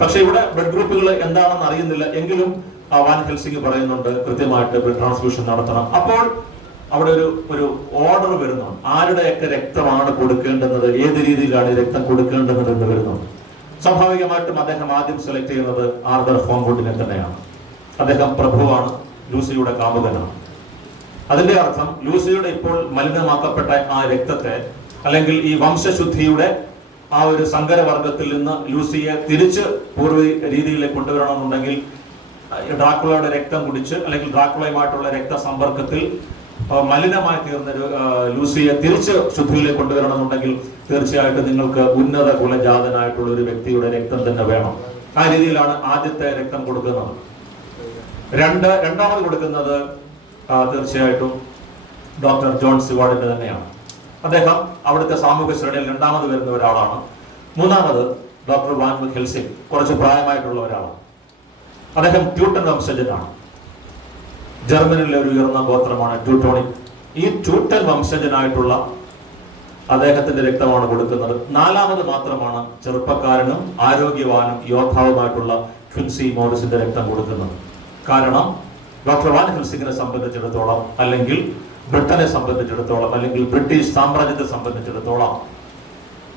പക്ഷെ ഇവിടെ ബ്ലഡ് ഗ്രൂപ്പുകൾ എന്താണെന്ന് അറിയുന്നില്ല. എങ്കിലും വാൻ ഹെൽസിംഗ് പറയുന്നുണ്ട് കൃത്യമായിട്ട് ബ്ലഡ് ട്രാൻസ്ഫ്യൂഷൻ നടത്തണം. അപ്പോൾ അവിടെ ഒരു ഓർഡർ വരുന്നുണ്ട്, ആരുടെയൊക്കെ രക്തമാണ് കൊടുക്കേണ്ടുന്നത്, ഏത് രീതിയിലാണ് ഈ രക്തം കൊടുക്കേണ്ടത് എന്ന് വരുന്നുണ്ട്. സ്വാഭാവികമായിട്ടും അദ്ദേഹം ആദ്യം സെലക്ട് ചെയ്യുന്നത് ആർതർ ഹോംവുഡിനെ തന്നെയാണ്. അദ്ദേഹം പ്രഭുവാണ്, ലൂസിയുടെ കാമുകനാണ്. അതിന്റെ അർത്ഥം ലൂസിയുടെ ഇപ്പോൾ മലിനമാക്കപ്പെട്ട ആ രക്തത്തെ, അല്ലെങ്കിൽ ഈ വംശശുദ്ധിയുടെ ആ ഒരു സങ്കരവർഗത്തിൽ നിന്ന് ലൂസിയെ തിരിച്ച് പൂർവ്വ രീതിയിലേക്ക് കൊണ്ടുവരണമെന്നുണ്ടെങ്കിൽ ഡ്രാക്കുളയുടെ രക്തം കുടിച്ച്, അല്ലെങ്കിൽ ഡ്രാക്കുളയുമായിട്ടുള്ള രക്തസമ്പർക്കത്തിൽ മലിനമായി തീർന്ന ലൂസിയെ തിരിച്ച് ശുദ്ധിയിലേക്ക് കൊണ്ടുവരണമെന്നുണ്ടെങ്കിൽ തീർച്ചയായിട്ടും നിങ്ങൾക്ക് ഉന്നത കുലജാതനായിട്ടുള്ള ഒരു വ്യക്തിയുടെ രക്തം തന്നെ വേണം. ആ രീതിയിലാണ് ആദ്യത്തെ രക്തം കൊടുക്കുന്നത്. രണ്ടാമത് കൊടുക്കുന്നത് തീർച്ചയായിട്ടും ഡോക്ടർ ജോൺ സിവാർഡിന്റെ തന്നെയാണ്. അദ്ദേഹം അവിടുത്തെ സാമൂഹ്യ ശ്രേണിയിൽ രണ്ടാമത് വരുന്ന ഒരാളാണ്. മൂന്നാമത് ഡോക്ടർ വാൻ ഹെൽസിംഗ്, കുറച്ച് പ്രായമായിട്ടുള്ള ഒരാളാണ്. അദ്ദേഹം ട്യൂട്ടൻ വംശജനാണ്. ജർമ്മനിയിലെ ഒരു ഉയർന്ന ഗോത്രമാണ് ട്യൂട്ടോണിക്. ഈ ട്യൂട്ടൻ വംശജനായിട്ടുള്ള അദ്ദേഹത്തിന്റെ രക്തമാണ് കൊടുക്കുന്നത്. നാലാമത് മാത്രമാണ് ചെറുപ്പക്കാരനും ആരോഗ്യവാനും യോദ്ധാവുമായിട്ടുള്ള ക്വിൻസി മോറിസിന്റെ രക്തം കൊടുക്കുന്നത്. കാരണം ഡോക്ടർ വാൻ ഹെൽസിംഗിനെ സംബന്ധിച്ചിടത്തോളം, അല്ലെങ്കിൽ ബ്രിട്ടനെ സംബന്ധിച്ചിടത്തോളം, അല്ലെങ്കിൽ ബ്രിട്ടീഷ് സാമ്രാജ്യത്തെ സംബന്ധിച്ചിടത്തോളം,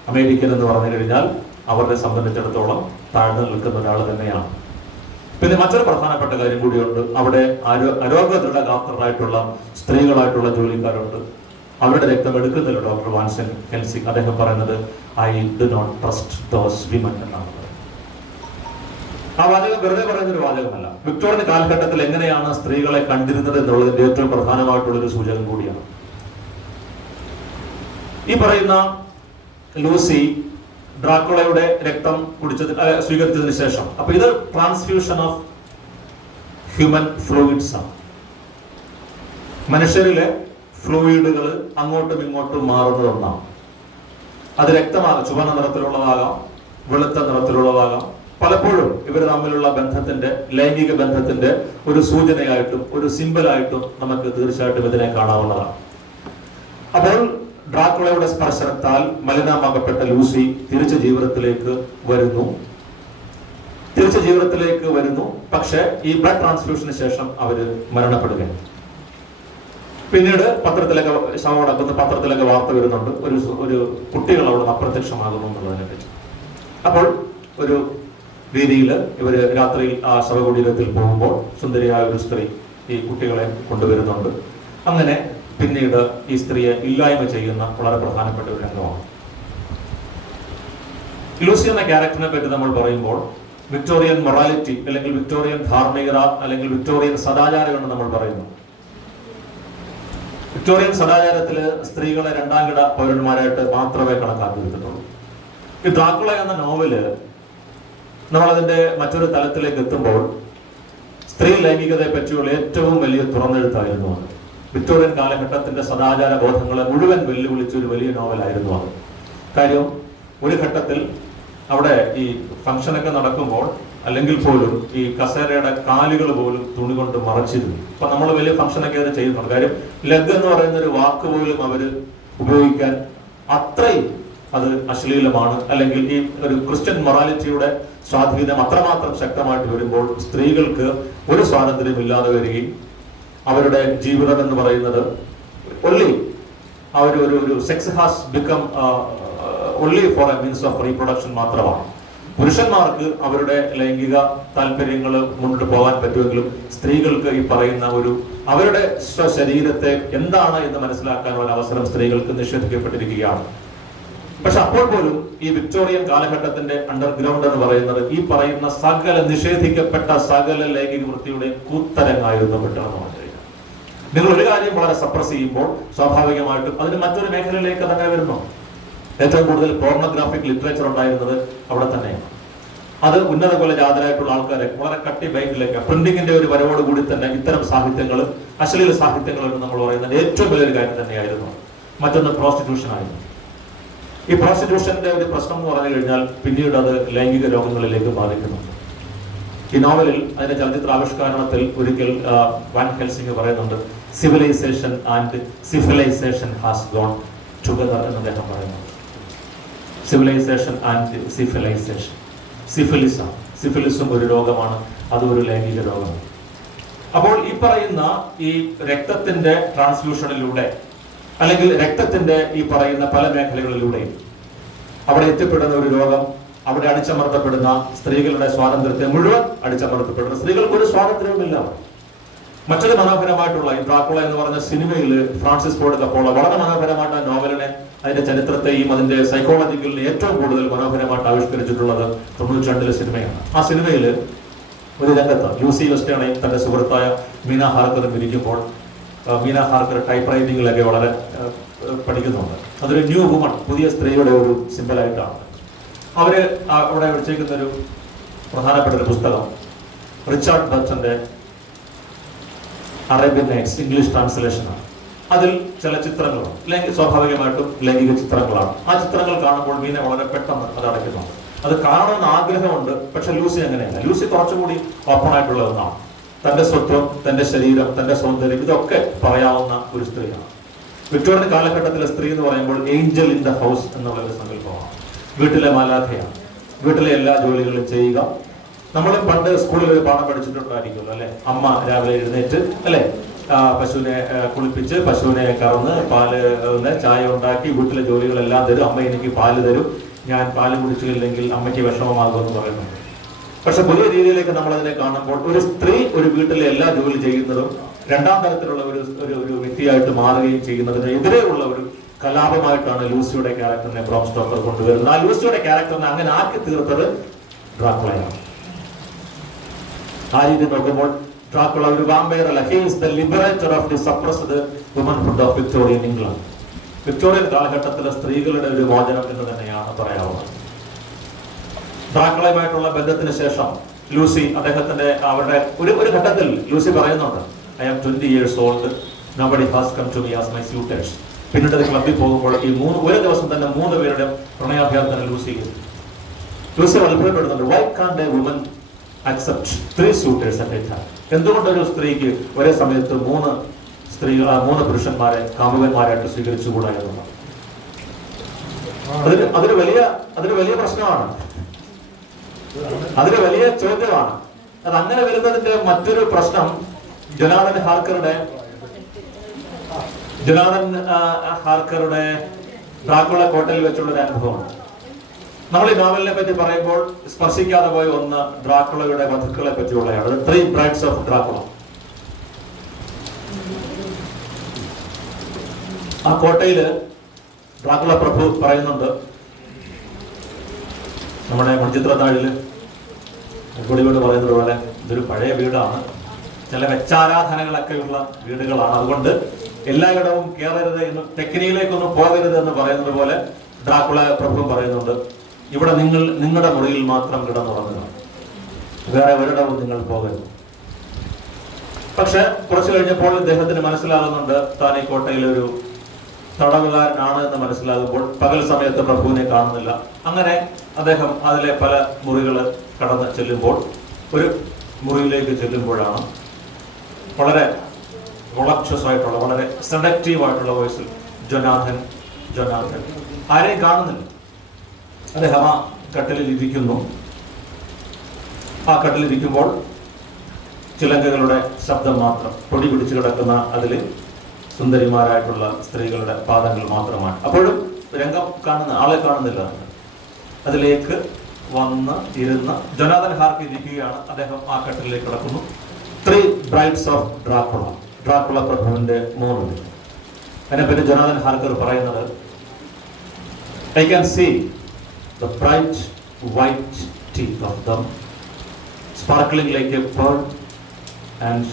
അമേരിക്കൻ എന്ന് പറഞ്ഞു കഴിഞ്ഞാൽ അവരെ സംബന്ധിച്ചിടത്തോളം താഴ്ന്നു നിൽക്കുന്ന ഒരാൾ തന്നെയാണ്. പിന്നെ മറ്റൊരു പ്രധാനപ്പെട്ട കാര്യം കൂടിയുണ്ട്, അവിടെ അരോഗ്യ ദൃഢഗാത്രരായിട്ടുള്ള സ്ത്രീകളായിട്ടുള്ള ജോലിക്കാരുണ്ട്. അവരുടെ രക്തം എടുക്കുന്നില്ല ഡോക്ടർ വാൻ ഹെൽസിംഗ്. അദ്ദേഹം പറയുന്നത് I do not trust those women എന്നാണ്. ആ വാചകം വെറുതെ പറയുന്നൊരു വാചകമല്ല. വിക്ടോറിയൻ കാലഘട്ടത്തിൽ എങ്ങനെയാണ് സ്ത്രീകളെ കണ്ടിരുന്നത് എന്നുള്ളതിന്റെ ഏറ്റവും പ്രധാനമായിട്ടുള്ളൊരു സൂചകം കൂടിയാണ്. ഈ പറയുന്ന ലൂസി ഡ്രാക്കുളയുടെ രക്തം സ്വീകരിച്ചതിന് ശേഷം, അപ്പൊ ഇത് ട്രാൻസ്ഫ്യൂഷൻ ഓഫ് ഹ്യൂമൻ ഫ്ലൂയിഡ്സ് ആണ്. മനുഷ്യരിലെ ഫ്ലൂയിഡുകൾ അങ്ങോട്ടും ഇങ്ങോട്ടും മാറുന്നത് ഒന്നാണ്. അത് രക്തമാകാം, ചുവന്ന നിറത്തിലുള്ളതാകാം, വെളുത്ത നിറത്തിലുള്ളതാകാം. പലപ്പോഴും ഇവർ തമ്മിലുള്ള ബന്ധത്തിന്റെ, ലൈംഗിക ബന്ധത്തിന്റെ ഒരു സൂചനയായിട്ടും ഒരു സിംബലായിട്ടും നമുക്ക് തീർച്ചയായിട്ടും ഇതിനെ കാണാവുന്നതാണ്. അപ്പോൾ ഡ്രാക്കുളയുടെ സ്പർശനത്താൽ മലിനമാകപ്പെട്ട ലൂസി തിരിച്ചു ജീവിതത്തിലേക്ക് വരുന്നു. പക്ഷെ ഈ ബ്ലഡ് ട്രാൻസ്ഫ്യൂഷന് ശേഷം അവര് മരണപ്പെടുകയാണ്. പിന്നീട് പത്രത്തിലൊക്കെ വാർത്ത വരുന്നുണ്ട്, ഒരു കുട്ടികൾ അവിടെ അപ്രത്യക്ഷമാകുന്നു എന്നുള്ളതിനെ പറ്റി. അപ്പോൾ ഒരു രീതിയിൽ ഇവര് രാത്രിയിൽ ആ ശവകുടീരത്തിൽ പോകുമ്പോൾ സുന്ദരിയായ ഒരു സ്ത്രീ ഈ കുട്ടികളെ കൊണ്ടുവരുന്നുണ്ട്. അങ്ങനെ പിന്നീട് ഈ സ്ത്രീയെ ഇല്ലായ്മ ചെയ്യുന്ന വളരെ പ്രധാനപ്പെട്ട ഒരു രംഗമാണ്. ലൂസി എന്ന ക്യാരക്ടറിനെ പറ്റി നമ്മൾ പറയുമ്പോൾ വിക്ടോറിയൻ മൊറാലിറ്റി, അല്ലെങ്കിൽ വിക്ടോറിയൻ ധാർമ്മികത, അല്ലെങ്കിൽ വിക്ടോറിയൻ സദാചാരം എന്ന് നമ്മൾ പറയുന്നു. വിക്ടോറിയൻ സദാചാരത്തില് സ്ത്രീകളെ രണ്ടാം കിട പൗരന്മാരായിട്ട് മാത്രമേ കണക്കാക്കിയിരുന്നുള്ളൂ. ഈ ഡ്രാക്കുള എന്ന നോവല് നമ്മളതിന്റെ മറ്റൊരു തലത്തിലേക്ക് എത്തുമ്പോൾ സ്ത്രീ ലൈംഗികതയെ പറ്റിയുള്ള ഏറ്റവും വലിയ തുറന്നെഴുത്തായിരുന്നു അത്. വിക്ടോറിയൻ കാലഘട്ടത്തിന്റെ സദാചാര ബോധങ്ങളെ മുഴുവൻ വെല്ലുവിളിച്ച ഒരു വലിയ നോവലായിരുന്നു അത്. കാര്യം ഒരു ഘട്ടത്തിൽ അവിടെ ഈ ഫംഗ്ഷനൊക്കെ നടക്കുമ്പോൾ, അല്ലെങ്കിൽ പോലും ഈ കസേരയുടെ കാലുകൾ പോലും തുണി കൊണ്ട് മറച്ചിരുന്നു. അപ്പൊ നമ്മൾ വലിയ ഫംഗ്ഷനൊക്കെ അത് ചെയ്യുന്നുണ്ട്. കാര്യം ലെഗ് എന്ന് പറയുന്ന ഒരു വാക്ക് പോലും അവര് ഉപയോഗിക്കാൻ അത്രയും അത് അശ്ലീലമാണ്. അല്ലെങ്കിൽ ഈ ഒരു ക്രിസ്ത്യൻ മൊറാലിറ്റിയുടെ സ്വാധീനം അത്രമാത്രം ശക്തമായിട്ട് വരുമ്പോൾ സ്ത്രീകൾക്ക് ഒരു സ്വാതന്ത്ര്യം ഇല്ലാതെ വരികയും അവരുടെ ജീവിതം എന്ന് പറയുന്നത് ഒല്ലി ആ ഒരു sex has become only for a means of reproduction മാത്രമാണ്. പുരുഷന്മാർക്ക് അവരുടെ ലൈംഗിക താല്പര്യങ്ങൾ മുന്നോട്ട് പോകാൻ പറ്റുമെങ്കിലും സ്ത്രീകൾക്ക് ഈ പറയുന്ന അവരുടെ ശരീരത്തെ എന്താണ് എന്ന് മനസ്സിലാക്കാനുള്ള അവസരം സ്ത്രീകൾക്ക് നിഷേധിക്കപ്പെട്ടിരിക്കുകയാണ്. പക്ഷെ അപ്പോൾ പോലും ഈ വിക്ടോറിയൻ കാലഘട്ടത്തിന്റെ അണ്ടർഗ്രൗണ്ട് എന്ന് പറയുന്നത് ഈ പറയുന്ന നിഷേധിക്കപ്പെട്ട സകല ലൈംഗിക വൃത്തിയുടെ കൂത്തരങ്ങായിരുന്നു വിട്ടണമെന്ന് പറയുന്നത്. നിങ്ങൾ ഒരു കാര്യം വളരെ സപ്രസ് ചെയ്യുമ്പോൾ സ്വാഭാവികമായിട്ടും അതിന് മറ്റൊരു മേഖലയിലേക്ക് തന്നെ വരുന്നു. ഏറ്റവും കൂടുതൽ പോർണോഗ്രാഫിക് ലിറ്ററേച്ചർ ഉണ്ടായിരുന്നത് അവിടെ തന്നെയാണ്. അത് ഉന്നത കുലജാതരായിട്ടുള്ള ആൾക്കാരെ വളരെ കട്ടി ബൈക്കിലേക്ക് പ്രിന്റിങ്ങിന്റെ ഒരു വരവോട് കൂടി തന്നെ ഇത്തരം സാഹിത്യങ്ങളും അശ്ലീല സാഹിത്യങ്ങളും നമ്മൾ പറയുന്നത് ഏറ്റവും വലിയൊരു കാര്യം തന്നെയായിരുന്നു. മറ്റൊന്ന് പ്രോസ്റ്റിറ്റ്യൂഷൻ ആയിരുന്നു. ഈ പ്രോസ്റ്റിറ്റ്യൂഷന്റെ ഒരു പ്രശ്നം എന്ന് പറഞ്ഞു കഴിഞ്ഞാൽ പിന്നീട് അത് ലൈംഗിക രോഗങ്ങളിലേക്ക് ബാധിക്കുന്നു. ഈ നോവലിൽ അതിന്റെ ചലച്ചിത്ര ആവിഷ്കാരണത്തിൽ ഒരിക്കൽ വാൻ ഹെൽസിംഗ് പറയുന്നുണ്ട്, civilisation and syphilisation has gone together എന്ന് അദ്ദേഹം പറയുന്നുണ്ട്. സിവിലൈസേഷൻ ആൻഡ് സിഫിലൈസേഷൻ, സിഫിലിസും ഒരു രോഗമാണ്, അതും ഒരു ലൈംഗിക രോഗമാണ്. അപ്പോൾ ഈ പറയുന്ന ഈ രക്തത്തിന്റെ ട്രാൻസ്ഫ്യൂഷനിലൂടെ അല്ലെങ്കിൽ രക്തത്തിന്റെ ഈ പറയുന്ന പല മേഖലകളിലൂടെയും അവിടെ എത്തിപ്പെടുന്ന ഒരു രോഗം, അവിടെ അടിച്ചമർത്തപ്പെടുന്ന സ്ത്രീകളുടെ സ്വാതന്ത്ര്യത്തെ മുഴുവൻ അടിച്ചമർത്തപ്പെടുന്ന സ്ത്രീകൾക്ക് ഒരു സ്വാതന്ത്ര്യവുമില്ല. മറ്റൊരു മനോഹരമായിട്ടുള്ള ഈ ഡ്രാക്കുള എന്ന് പറഞ്ഞ സിനിമയിൽ ഫ്രാൻസിസ് ഫോർഡ് കപ്പോള വളരെ മനോഹരമായിട്ട് ആ നോവലിനെ അതിന്റെ ചരിത്രത്തെയും അതിന്റെ സൈക്കോളജിക്കലിനെ ഏറ്റവും കൂടുതൽ മനോഹരമായിട്ട് ആവിഷ്കരിച്ചിട്ടുള്ളത് 92 സിനിമയാണ്. ആ സിനിമയിൽ ഒരു രംഗത്ത് ലൂസി വെസ്റ്റേണയും തന്റെ സുഹൃത്തായ മീന ഹാർക്കറും ഇരിക്കുമ്പോൾ മീന ഹാർക്കർ ടൈപ്പ് റൈറ്റിംഗിലൊക്കെ വളരെ പഠിക്കുന്നുണ്ട്. അതൊരു ന്യൂ വുമൺ, പുതിയ സ്ത്രീയുടെ ഒരു സിമ്പലായിട്ടാണ്. അവര് അവിടെ വെച്ചിരിക്കുന്ന ഒരു പ്രധാനപ്പെട്ട ഒരു പുസ്തകം റിച്ചാർഡ് ബർട്ടന്റെ അറേബ്യൻ നൈറ്റ്സ് ഇംഗ്ലീഷ് ട്രാൻസ്ലേഷനാണ്. അതിൽ ചില ചിത്രങ്ങളുണ്ട്, സ്വാഭാവികമായിട്ടും ലൈംഗിക ചിത്രങ്ങളാണ്. ആ ചിത്രങ്ങൾ കാണുമ്പോൾ മീന വളരെ പെട്ടെന്ന് അത് അടയ്ക്കുന്നുണ്ട്. അത് കാണണമെന്ന് ആഗ്രഹമുണ്ട്. പക്ഷെ ലൂസി അങ്ങനെയല്ല. ലൂസി കുറച്ചുകൂടി ഓപ്പൺ ആയിട്ടുള്ള ഒന്നാണ്. തന്റെ സ്വത്വം, തന്റെ ശരീരം, തന്റെ സൗന്ദര്യം ഇതൊക്കെ പറയാവുന്ന ഒരു സ്ത്രീയാണ്. വിക്ടോറിയൻ കാലഘട്ടത്തിലെ സ്ത്രീ എന്ന് പറയുമ്പോൾ ഏഞ്ചൽ ഇൻ ദ ഹൗസ് എന്നുള്ള ഒരു സങ്കല്പമാണ്. വീട്ടിലെ മാലാഖയാണ്, വീട്ടിലെ എല്ലാ ജോലികളും ചെയ്യുക. നമ്മൾ പണ്ട് സ്കൂളിൽ ഒരു പാഠം പഠിച്ചിട്ടുണ്ടായിരിക്കുമല്ലോ അല്ലെ, അമ്മ രാവിലെ എഴുന്നേറ്റ് അല്ലെ പശുവിനെ കുളിപ്പിച്ച് പശുവിനെ കറന്ന് പാല് ചായ ഉണ്ടാക്കി വീട്ടിലെ ജോലികളെല്ലാം തരും. അമ്മ എനിക്ക് പാല് തരും, ഞാൻ പാല് കുടിച്ചില്ലെങ്കിൽ അമ്മയ്ക്ക് വിഷമമാകുമെന്ന് പറയുന്നുണ്ട്. പക്ഷെ പുതിയ രീതിയിലേക്ക് നമ്മൾ അതിനെ കാണുമ്പോൾ ഒരു സ്ത്രീ ഒരു വീട്ടിലെ എല്ലാ ജോലി ചെയ്യുന്നതും രണ്ടാം തരത്തിലുള്ള ഒരു വ്യക്തിയായിട്ട് മാറുകയും ചെയ്യുന്നതിന് എതിരെയുള്ള ഒരു കലാപമായിട്ടാണ് ലൂസിയുടെ ക്യാരക്ടറിനെ ബ്രാം സ്റ്റോക്കർ കൊണ്ടുവരുന്നത്. ആ ലൂസിയുടെ ക്യാരക്ടറിനെ അങ്ങനെ ആക്കി തീർത്തത് ഡ്രാക്കുളയാണ്. ആ രീതി നോക്കുമ്പോൾ ഡ്രാക്കുള ഒരു വാമ്പയർ അല്ല, he is the Liberator of the suppressed womanhood of Victorian England. Victorian കാലഘട്ടത്തിലെ സ്ത്രീകളുടെ ഒരു മോചനം എന്ന് തന്നെയാണ് പറയാവുന്നത്. ഡ്രാക്കുളയുമായിട്ടുള്ള ബന്ധത്തിന് ശേഷം ലൂസി അവരുടെ ഒരു ഘട്ടത്തിൽ ലൂസി പറയുന്നുണ്ട്, I am 20 years old, nobody has come to me as my suitors. പിന്നീട് ക്ലബിൽ പോകുമ്പോൾ ഒരു ദിവസം തന്നെ 3 പേരുടെ പ്രണയാഭ്യർത്ഥന ലൂസി അത്ഭുതപ്പെടുന്നുണ്ട്. Why can't a woman accept 3 suitors at a time? എന്തുകൊണ്ടൊരു സ്ത്രീക്ക് ഒരേ സമയത്ത് 3 പുരുഷന്മാരെ കാമുകന്മാരായിട്ട് സ്വീകരിച്ചുകൂടാ എന്നുള്ളത് അതൊരു വലിയ പ്രശ്നമാണ്, അതൊരു വലിയ ചോദ്യമാണ്. അത് അങ്ങനെ വരുന്നതിന്റെ മറ്റൊരു പ്രശ്നം ജൊനാഥൻ ഹാർക്കറുടെ ഡ്രാക്കുള കോട്ടയിൽ വെച്ചുള്ള ഒരു അനുഭവമാണ്. നമ്മൾ ഈ നോവലിനെ പറ്റി പറയുമ്പോൾ സ്പർശിക്കാതെ പോയ ഒന്ന് ഡ്രാക്കുളയുടെ വധുക്കളെ പറ്റിയുള്ളതാണ്. 3 brides of Dracula. ആ കോട്ടയില് ഡ്രാക്കുള പ്രഭു പറയുന്നുണ്ട്, നമ്മുടെ മൺചിത്രത്താഴില് വീട് പറയുന്നത് പോലെ ഇതൊരു പഴയ വീടാണ്, ചില വെച്ചാരാധനകളൊക്കെയുള്ള വീടുകളാണ്, അതുകൊണ്ട് എല്ലായിടവും കയറരുത് എന്ന്, ടെക്നിയിലേക്കൊന്നും പോകരുത് എന്ന് പറയുന്നത് പോലെ ഡ്രാക്കുള പ്രഭു പറയുന്നുണ്ട്, ഇവിടെ നിങ്ങളുടെ മുറിയിൽ മാത്രം കിടന്നുറങ്ങുക, വേറെ ഒരിടവും നിങ്ങൾ പോകരുത്. പക്ഷെ കുറച്ചു കഴിഞ്ഞപ്പോൾ ഇദ്ദേഹത്തിന് മനസ്സിലാകുന്നുണ്ട് താൻ ഈ കോട്ടയിലൊരു തടവുകാരനാണ് എന്ന് മനസ്സിലാകുമ്പോൾ പകൽ സമയത്ത് പ്രഭുവിനെ കാണുന്നില്ല. അങ്ങനെ അദ്ദേഹം അതിലെ പല മുറികൾ കടന്ന് ചെല്ലുമ്പോൾ ഒരു മുറിയിലേക്ക് ചെല്ലുമ്പോഴാണ് വളരെ വോളക്ഷ്യസ് ആയിട്ടുള്ള, വളരെ സെഡക്റ്റീവ് ആയിട്ടുള്ള വോയിസിൽ ജൊനാഥൻ ആരെയും കാണുന്നില്ല. അദ്ദേഹം ആ കട്ടിലിൽ ഇരിക്കുന്നു. ആ കട്ടിലിരിക്കുമ്പോൾ ചിലങ്കകളുടെ ശബ്ദം മാത്രം, പൊടി പിടിച്ചു കിടക്കുന്ന അതിൽ സുന്ദരിമാരായിട്ടുള്ള സ്ത്രീകളുടെ പാദങ്ങൾ മാത്രമാണ്. അപ്പോഴും രംഗം ആളെ കാണുന്നില്ല. അതിലേക്ക് വന്ന് ഇരുന്ന് ജൊനാഥൻ ഹാർക്ക് ഇരിക്കുകയാണ്. അദ്ദേഹം ആ കട്ടിലേക്ക് കിടക്കുന്നു. 3 ബ്രൈഡ്സ് ഓഫ് ഡ്രാക്കുള, ഡ്രാക്കുള പ്രഭുവിന്റെ 3 പേര്. അതിനെപ്പറ്റി ജൊനാഥൻ ഹാർക്കർ പറയുന്നത്, I can see the bright white teeth of them sparkling like a pearl and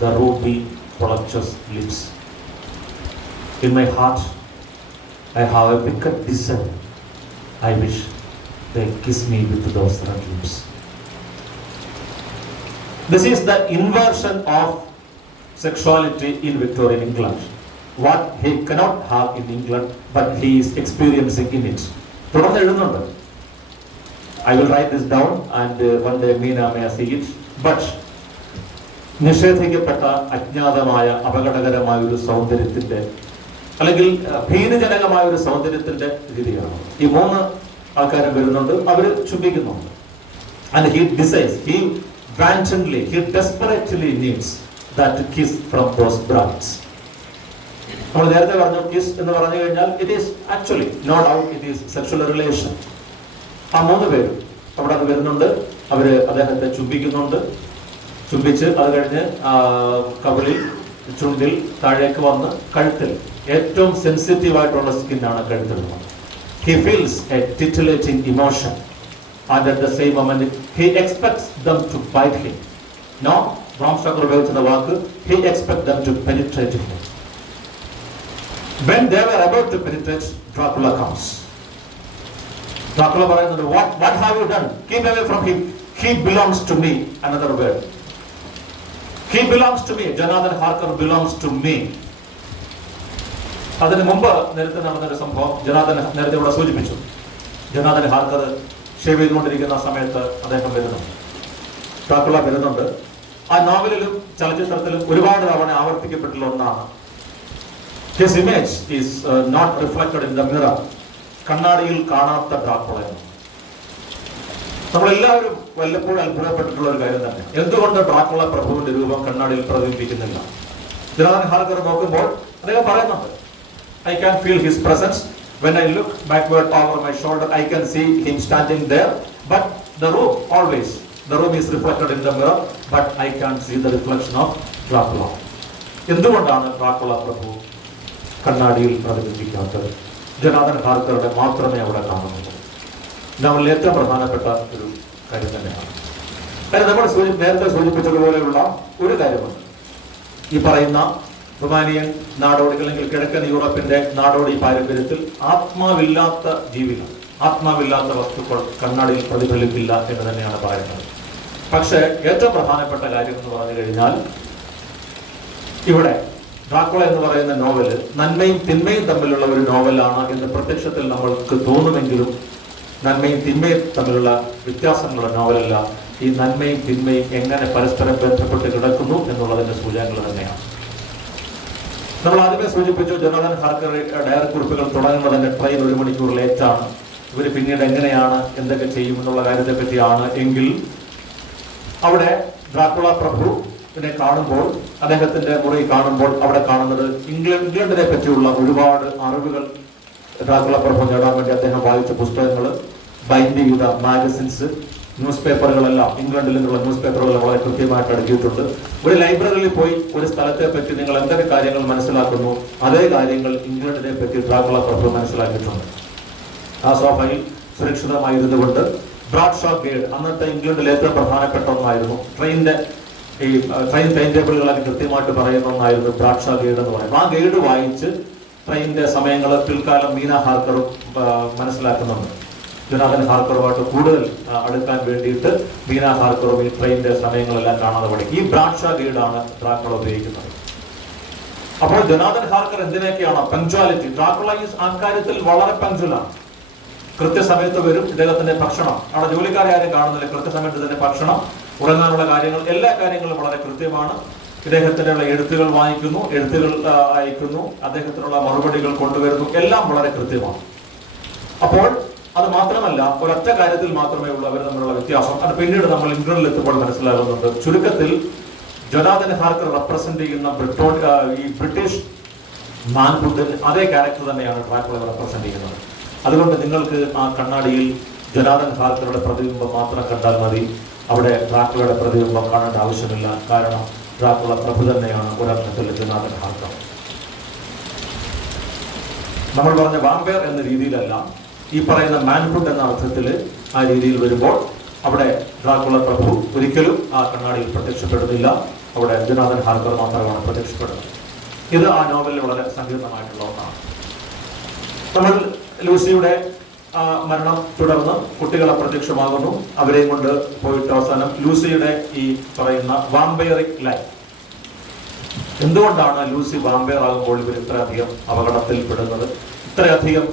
the ruby voluptuous lips. In my heart I have a wicked desire. I wish they kiss me with those red lips. This is the inversion of sexuality in Victorian England. What he cannot have in England, but he is experiencing in it. തുടർന്ന് എഴുതുന്നുണ്ട്, I will write this down and one day Meena may see it. But നിഷേധിക്കപ്പെട്ട അജ്ഞാതമായ അപകടകരമായ ഒരു സൗന്ദര്യത്തിന്റെ അല്ലെങ്കിൽ ഭീതിജനകമായ ഒരു സൗന്ദര്യത്തിന്റെ രീതിയാണ്. ഈ 3 ആൾക്കാരും വരുന്നുണ്ട്, അവർ ചുംബിക്കുന്നുണ്ട്. And he desires, he wantonly, he desperately needs that kiss from those brides. നമ്മൾ നേരത്തെ പറഞ്ഞു, കിസ് എന്ന് പറഞ്ഞു കഴിഞ്ഞാൽ it is actually no doubt it is sexual relation. ആ 3 പേരും അവിടെ അത് വരുന്നുണ്ട്. അവര് അദ്ദേഹത്തെ ചുംബിക്കുന്നുണ്ട്. ചുംബിച്ച് അത് കഴിഞ്ഞ് കവിളിൽ, ചുണ്ടിൽ, താഴേക്ക് വന്ന് കഴുത്തിൽ, ഏറ്റവും സെൻസിറ്റീവ് ആയിട്ടുള്ള സ്കിന്നാണ് കഴുത്തിടുന്നത്. He feels a titillating emotion and at the same moment he expects them to bite him. No, Bram Stoker ഉപയോഗിക്കുന്ന വാക്ക്, he expects them to penetrate him. When they were about to penetrate, Dracula comes. Dracula പറയുന്നത്, what have you done? Keep away from him. He belongs to me. Another word. He belongs to me. Jonathan Harker belongs to me. അതിന് മുമ്പ് നേരത്തെ നടന്നൊരു സംഭവം ജനാഥൻ നേരത്തെ ഇവിടെ സൂചിപ്പിച്ചു. ജനാഥൻ Harker shave ചെയ്തുകൊണ്ടിരിക്കുന്ന സമയത്ത് അദ്ദേഹം വരുന്നുണ്ട്, ഡ്രാക്കുള വരുന്നുണ്ട്. ആ നോവലിലും ചലച്ചിത്രത്തിലും ഒരുപാട് തവണ ആവർത്തിക്കപ്പെട്ടുള്ള ഒന്നാണ്, His image is not reflected in the mirror. കണ്ണാടിയിൽ കാണാത്ത ഡ്രാക്കുള. നമ്മളെല്ലാവരും വല്ലപ്പോഴും അത്ഭുതപ്പെട്ടിട്ടുള്ള ഒരു കാര്യം തന്നെ, എന്തുകൊണ്ട് ഡ്രാക്കുള പ്രഭുവിന്റെ രൂപം കണ്ണാടിയിൽ പ്രതിബിംബിക്കുന്നില്ല? ജനാഥൻ ഹാർക്കർ നോക്കുമ്പോൾ അദ്ദേഹം പറയുന്നുണ്ട്, I can feel his presence. When I look backward over my shoulder, I can see him standing there. But the room is reflected in the mirror, but I can't see the reflection of Dracula. എന്തുകൊണ്ടാണ് Dracula പ്രഭു കണ്ണാടിയിൽ പ്രതിബിംബിക്കാത്തത്? ജനാഥൻ ഹാർക്കറുടെ മാത്രമേ അവിടെ കാണുന്നുള്ളൂ. നമ്മൾ ഏറ്റവും പ്രധാനപ്പെട്ട ഒരു കാര്യം തന്നെയാണ്. കാര്യം നമ്മൾ നേരത്തെ സൂചിപ്പിച്ചതുപോലെയുള്ള ഒരു കാര്യമുണ്ട്. ഈ പറയുന്ന റുമാനിയൻ നാടോടി അല്ലെങ്കിൽ കിഴക്കൻ യൂറോപ്പിന്റെ നാടോടി പാരമ്പര്യത്തിൽ ആത്മാവില്ലാത്ത ജീവികൾ, ആത്മാവില്ലാത്ത വസ്തുക്കൾ കണ്ണാടിയിൽ പ്രതിഫലിപ്പില്ല എന്ന് തന്നെയാണ് പറയുന്നത്. പക്ഷേ ഏറ്റവും പ്രധാനപ്പെട്ട കാര്യം എന്ന് പറഞ്ഞു കഴിഞ്ഞാൽ, ഇവിടെ ഡ്രാക്കുള എന്ന് പറയുന്ന നോവല് നന്മയും തിന്മയും തമ്മിലുള്ള ഒരു നോവലാണ് എന്ന് പ്രത്യക്ഷത്തിൽ നമ്മൾക്ക് തോന്നുമെങ്കിലും നന്മയും തിന്മയും തമ്മിലുള്ള വ്യത്യാസങ്ങളുള്ള നോവലല്ല. ഈ നന്മയും തിന്മയും എങ്ങനെ പരസ്പരം ബന്ധപ്പെട്ട് കിടക്കുന്നു എന്നുള്ളതിന്റെ സൂചനകൾ തന്നെയാണ്. നമ്മൾ ആദ്യമേ സൂചിപ്പിച്ചു, ജോനാഥൻ ഹാർക്കർ ഡയറി കുറിപ്പുകൾ തുടങ്ങുന്നത് തന്നെ ട്രെയിൻ 1 മണിക്കൂർ ലേറ്റാണ്. ഇവർ പിന്നീട് എങ്ങനെയാണ് എന്തൊക്കെ ചെയ്യുമെന്നുള്ള കാര്യത്തെ പറ്റിയാണ്. എങ്കിൽ അവിടെ ഡ്രാക്കുള പ്രഭുവിനെ കാണുമ്പോൾ, അദ്ദേഹത്തിന്റെ മുറി കാണുമ്പോൾ അവിടെ കാണുന്നത് ഇംഗ്ലണ്ടിനെ പറ്റിയുള്ള ഒരുപാട് അറിവുകൾ ഡ്രാക്കുള പ്രഭു നേടാൻ വേണ്ടി അദ്ദേഹം വായിച്ച പുസ്തകങ്ങൾ, ബൈൻഡ് ചെയ്ത മാഗസിൻസ്, ന്യൂസ് പേപ്പറുകളെല്ലാം, ഇംഗ്ലണ്ടിൽ നിന്നുള്ള ന്യൂസ് പേപ്പറുകൾ വളരെ കൃത്യമായിട്ട് അടുക്കിയിട്ടുണ്ട്. ഒരു ലൈബ്രറിയിൽ പോയി ഒരു സ്ഥലത്തെ പറ്റി നിങ്ങൾ എന്തൊക്കെ കാര്യങ്ങൾ മനസ്സിലാക്കുന്നു, അതേ കാര്യങ്ങൾ ഇംഗ്ലണ്ടിനെ പറ്റി ഡ്രാക്കുള പ്രഭു മനസ്സിലാക്കിയിട്ടുണ്ട്. ആ സോഫയിൽ സുരക്ഷിതമായിരുന്നു കൊണ്ട് ബ്രാഡ്ഷോ ഗൈഡ് അന്നത്തെ ഇംഗ്ലണ്ടിൽ ഏറ്റവും പ്രധാനപ്പെട്ട ഒന്നായിരുന്നു. ട്രെയിൻ ടൈം ടേബിളുകളൊക്കെ കൃത്യമായിട്ട് പറയുന്ന ഒന്നായിരുന്നു ബ്രാഡ്ഷോ ഗൈഡ് എന്ന് പറയുന്നത്. ആ ഗൈഡ് വായിച്ച് ട്രെയിനിന്റെ സമയങ്ങൾ പിൽക്കാലം മീന ഹാർക്കറും മനസ്സിലാക്കുന്നുണ്ട്. ജോനാഥൻ ഹാർക്കറുമായിട്ട് കൂടുതൽ അടുക്കാൻ വേണ്ടിയിട്ട് മീന ഹാർക്കറും ഈ ട്രെയിനിന്റെ സമയങ്ങളെല്ലാം കാണാതെ പഠിക്കും. ഈ ബ്രാഡ്ഷോ ഗൈഡാണ് ഡ്രാക്കുള ഉപയോഗിക്കുന്നത്. അപ്പോൾ ജോനാഥൻ ഹാർക്കർ എന്തിനൊക്കെയാണ് പങ്ക്ച്വാലിറ്റി, ഡ്രാക്കുള ആ കാര്യത്തിൽ വളരെ പങ്ക്ച്വലാണ്. കൃത്യസമയത്ത് വരും. ഇദ്ദേഹത്തിന്റെ ഭക്ഷണം, അവിടെ ജോലിക്കാരെ ആരും കാണുന്നില്ല, കൃത്യസമയത്ത് തന്നെ ഭക്ഷണം, ഉറങ്ങാനുള്ള കാര്യങ്ങൾ, എല്ലാ കാര്യങ്ങളും വളരെ കൃത്യമാണ്. ഇദ്ദേഹത്തിനുള്ള എഴുത്തുകൾ വായിക്കുന്നു, എഴുത്തുകൾ അയക്കുന്നു, അദ്ദേഹത്തിനുള്ള മറുപടികൾ കൊണ്ടുവരുന്നു, എല്ലാം വളരെ കൃത്യമാണ്. അപ്പോൾ അത് മാത്രമല്ല, ഒരൊറ്റ കാര്യത്തിൽ മാത്രമേ ഉള്ളൂ അവർ തമ്മിലുള്ള വ്യത്യാസം. അത് പിന്നീട് നമ്മൾ ഇംഗ്ലണ്ടിൽ എത്തുമ്പോൾ മനസ്സിലാകുന്നുണ്ട്. ചുരുക്കത്തിൽ ജോനാഥൻ ഹാർക്കർ റെപ്രസെന്റ് ചെയ്യുന്ന ഈ ബ്രിട്ടീഷ് മാൻകുട്ടിന് അതേ ക്യാരക്ടർ തന്നെയാണ് ഡ്രാക്കുള റെപ്രസെന്റ് ചെയ്യുന്നത്. അതുകൊണ്ട് നിങ്ങൾക്ക് ആ കണ്ണാടിയിൽ ജൊനാഥൻ ഹാർക്കറുടെ പ്രതിബിംബം മാത്രം കണ്ടാൽ മതി, അവിടെ ഡ്രാക്കുളയുടെ പ്രതിബിംബം കാണേണ്ട ആവശ്യമില്ല. കാരണം ഡ്രാക്കുള പ്രഭു തന്നെയാണ് ഒരർത്ഥത്തിൽ ജൊനാഥൻ ഹാർക്കർ. നമ്മൾ പറഞ്ഞ വാമ്പയർ എന്ന രീതിയിലല്ല, ഈ പറയുന്ന മാൻഹുഡ് എന്ന അർത്ഥത്തിൽ ആ രീതിയിൽ വരുമ്പോൾ അവിടെ ഡ്രാക്കുള പ്രഭു ഒരിക്കലും ആ കണ്ണാടിയിൽ പ്രത്യക്ഷപ്പെടുന്നില്ല. അവിടെ ജൊനാഥൻ ഹാർക്കർ മാത്രമാണ് പ്രത്യക്ഷപ്പെടുന്നത്. ഇത് ആ നോവലിൽ വളരെ സങ്കീർണമായിട്ടുള്ള ഒന്നാണ്. നമ്മൾ ലൂസിയുടെ മരണം തുടർന്ന് കുട്ടികൾ അപ്രത്യക്ഷമാകുന്നു. അവരെയും കൊണ്ട് പോയിട്ട് അവസാനം ലൂസിയുടെ ഈ പറയുന്ന വാമ്പയറിക് ലൈഫ്, എന്തുകൊണ്ടാണ് ലൂസി വാമ്പയർ ആകുമ്പോൾ ഇവർ ഇത്രയധികം അപകടത്തിൽപ്പെടുന്നത്, ഇത്രയധികം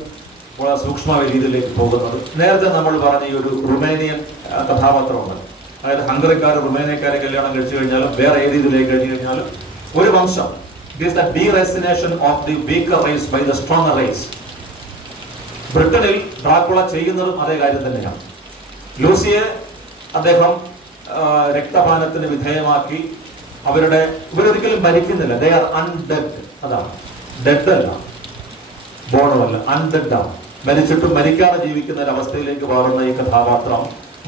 സൂക്ഷ്മമായ രീതിയിലേക്ക് പോകുന്നത്? നേരത്തെ നമ്മൾ പറഞ്ഞ ഈ ഒരു റുമേനിയൻ കഥാപാത്രമുണ്ട്. അതായത് ഹംഗറിക്കാർ റുമേനിയക്കാരെ കല്യാണം കഴിച്ചു കഴിഞ്ഞാലും വേറെ ഏത് രീതിയിലേക്ക് കഴിഞ്ഞു കഴിഞ്ഞാലും ഒരു വംശം, it is the deracination of the weaker race by the stronger race. ബ്രിട്ടനിൽ ഡ്രാക്കുള ചെയ്യുന്നതും അതേ കാര്യം തന്നെയാണ്. ലൂസിയെ അദ്ദേഹം രക്തപാനത്തിന് വിധേയമാക്കി. ഇവരൊരിക്കലും മരിക്കുന്നില്ല, ദേ ആർ അൺഡെഡ്. അതാണ്, ഡെഡ് അല്ല, ബോണമല്ല, അൺഡെഡ് ആണ്. മരിച്ചിട്ടും മരിക്കാതെ ജീവിക്കുന്ന ഒരു അവസ്ഥയിലേക്ക് മാറുന്ന ഈ കഥാപാത്രം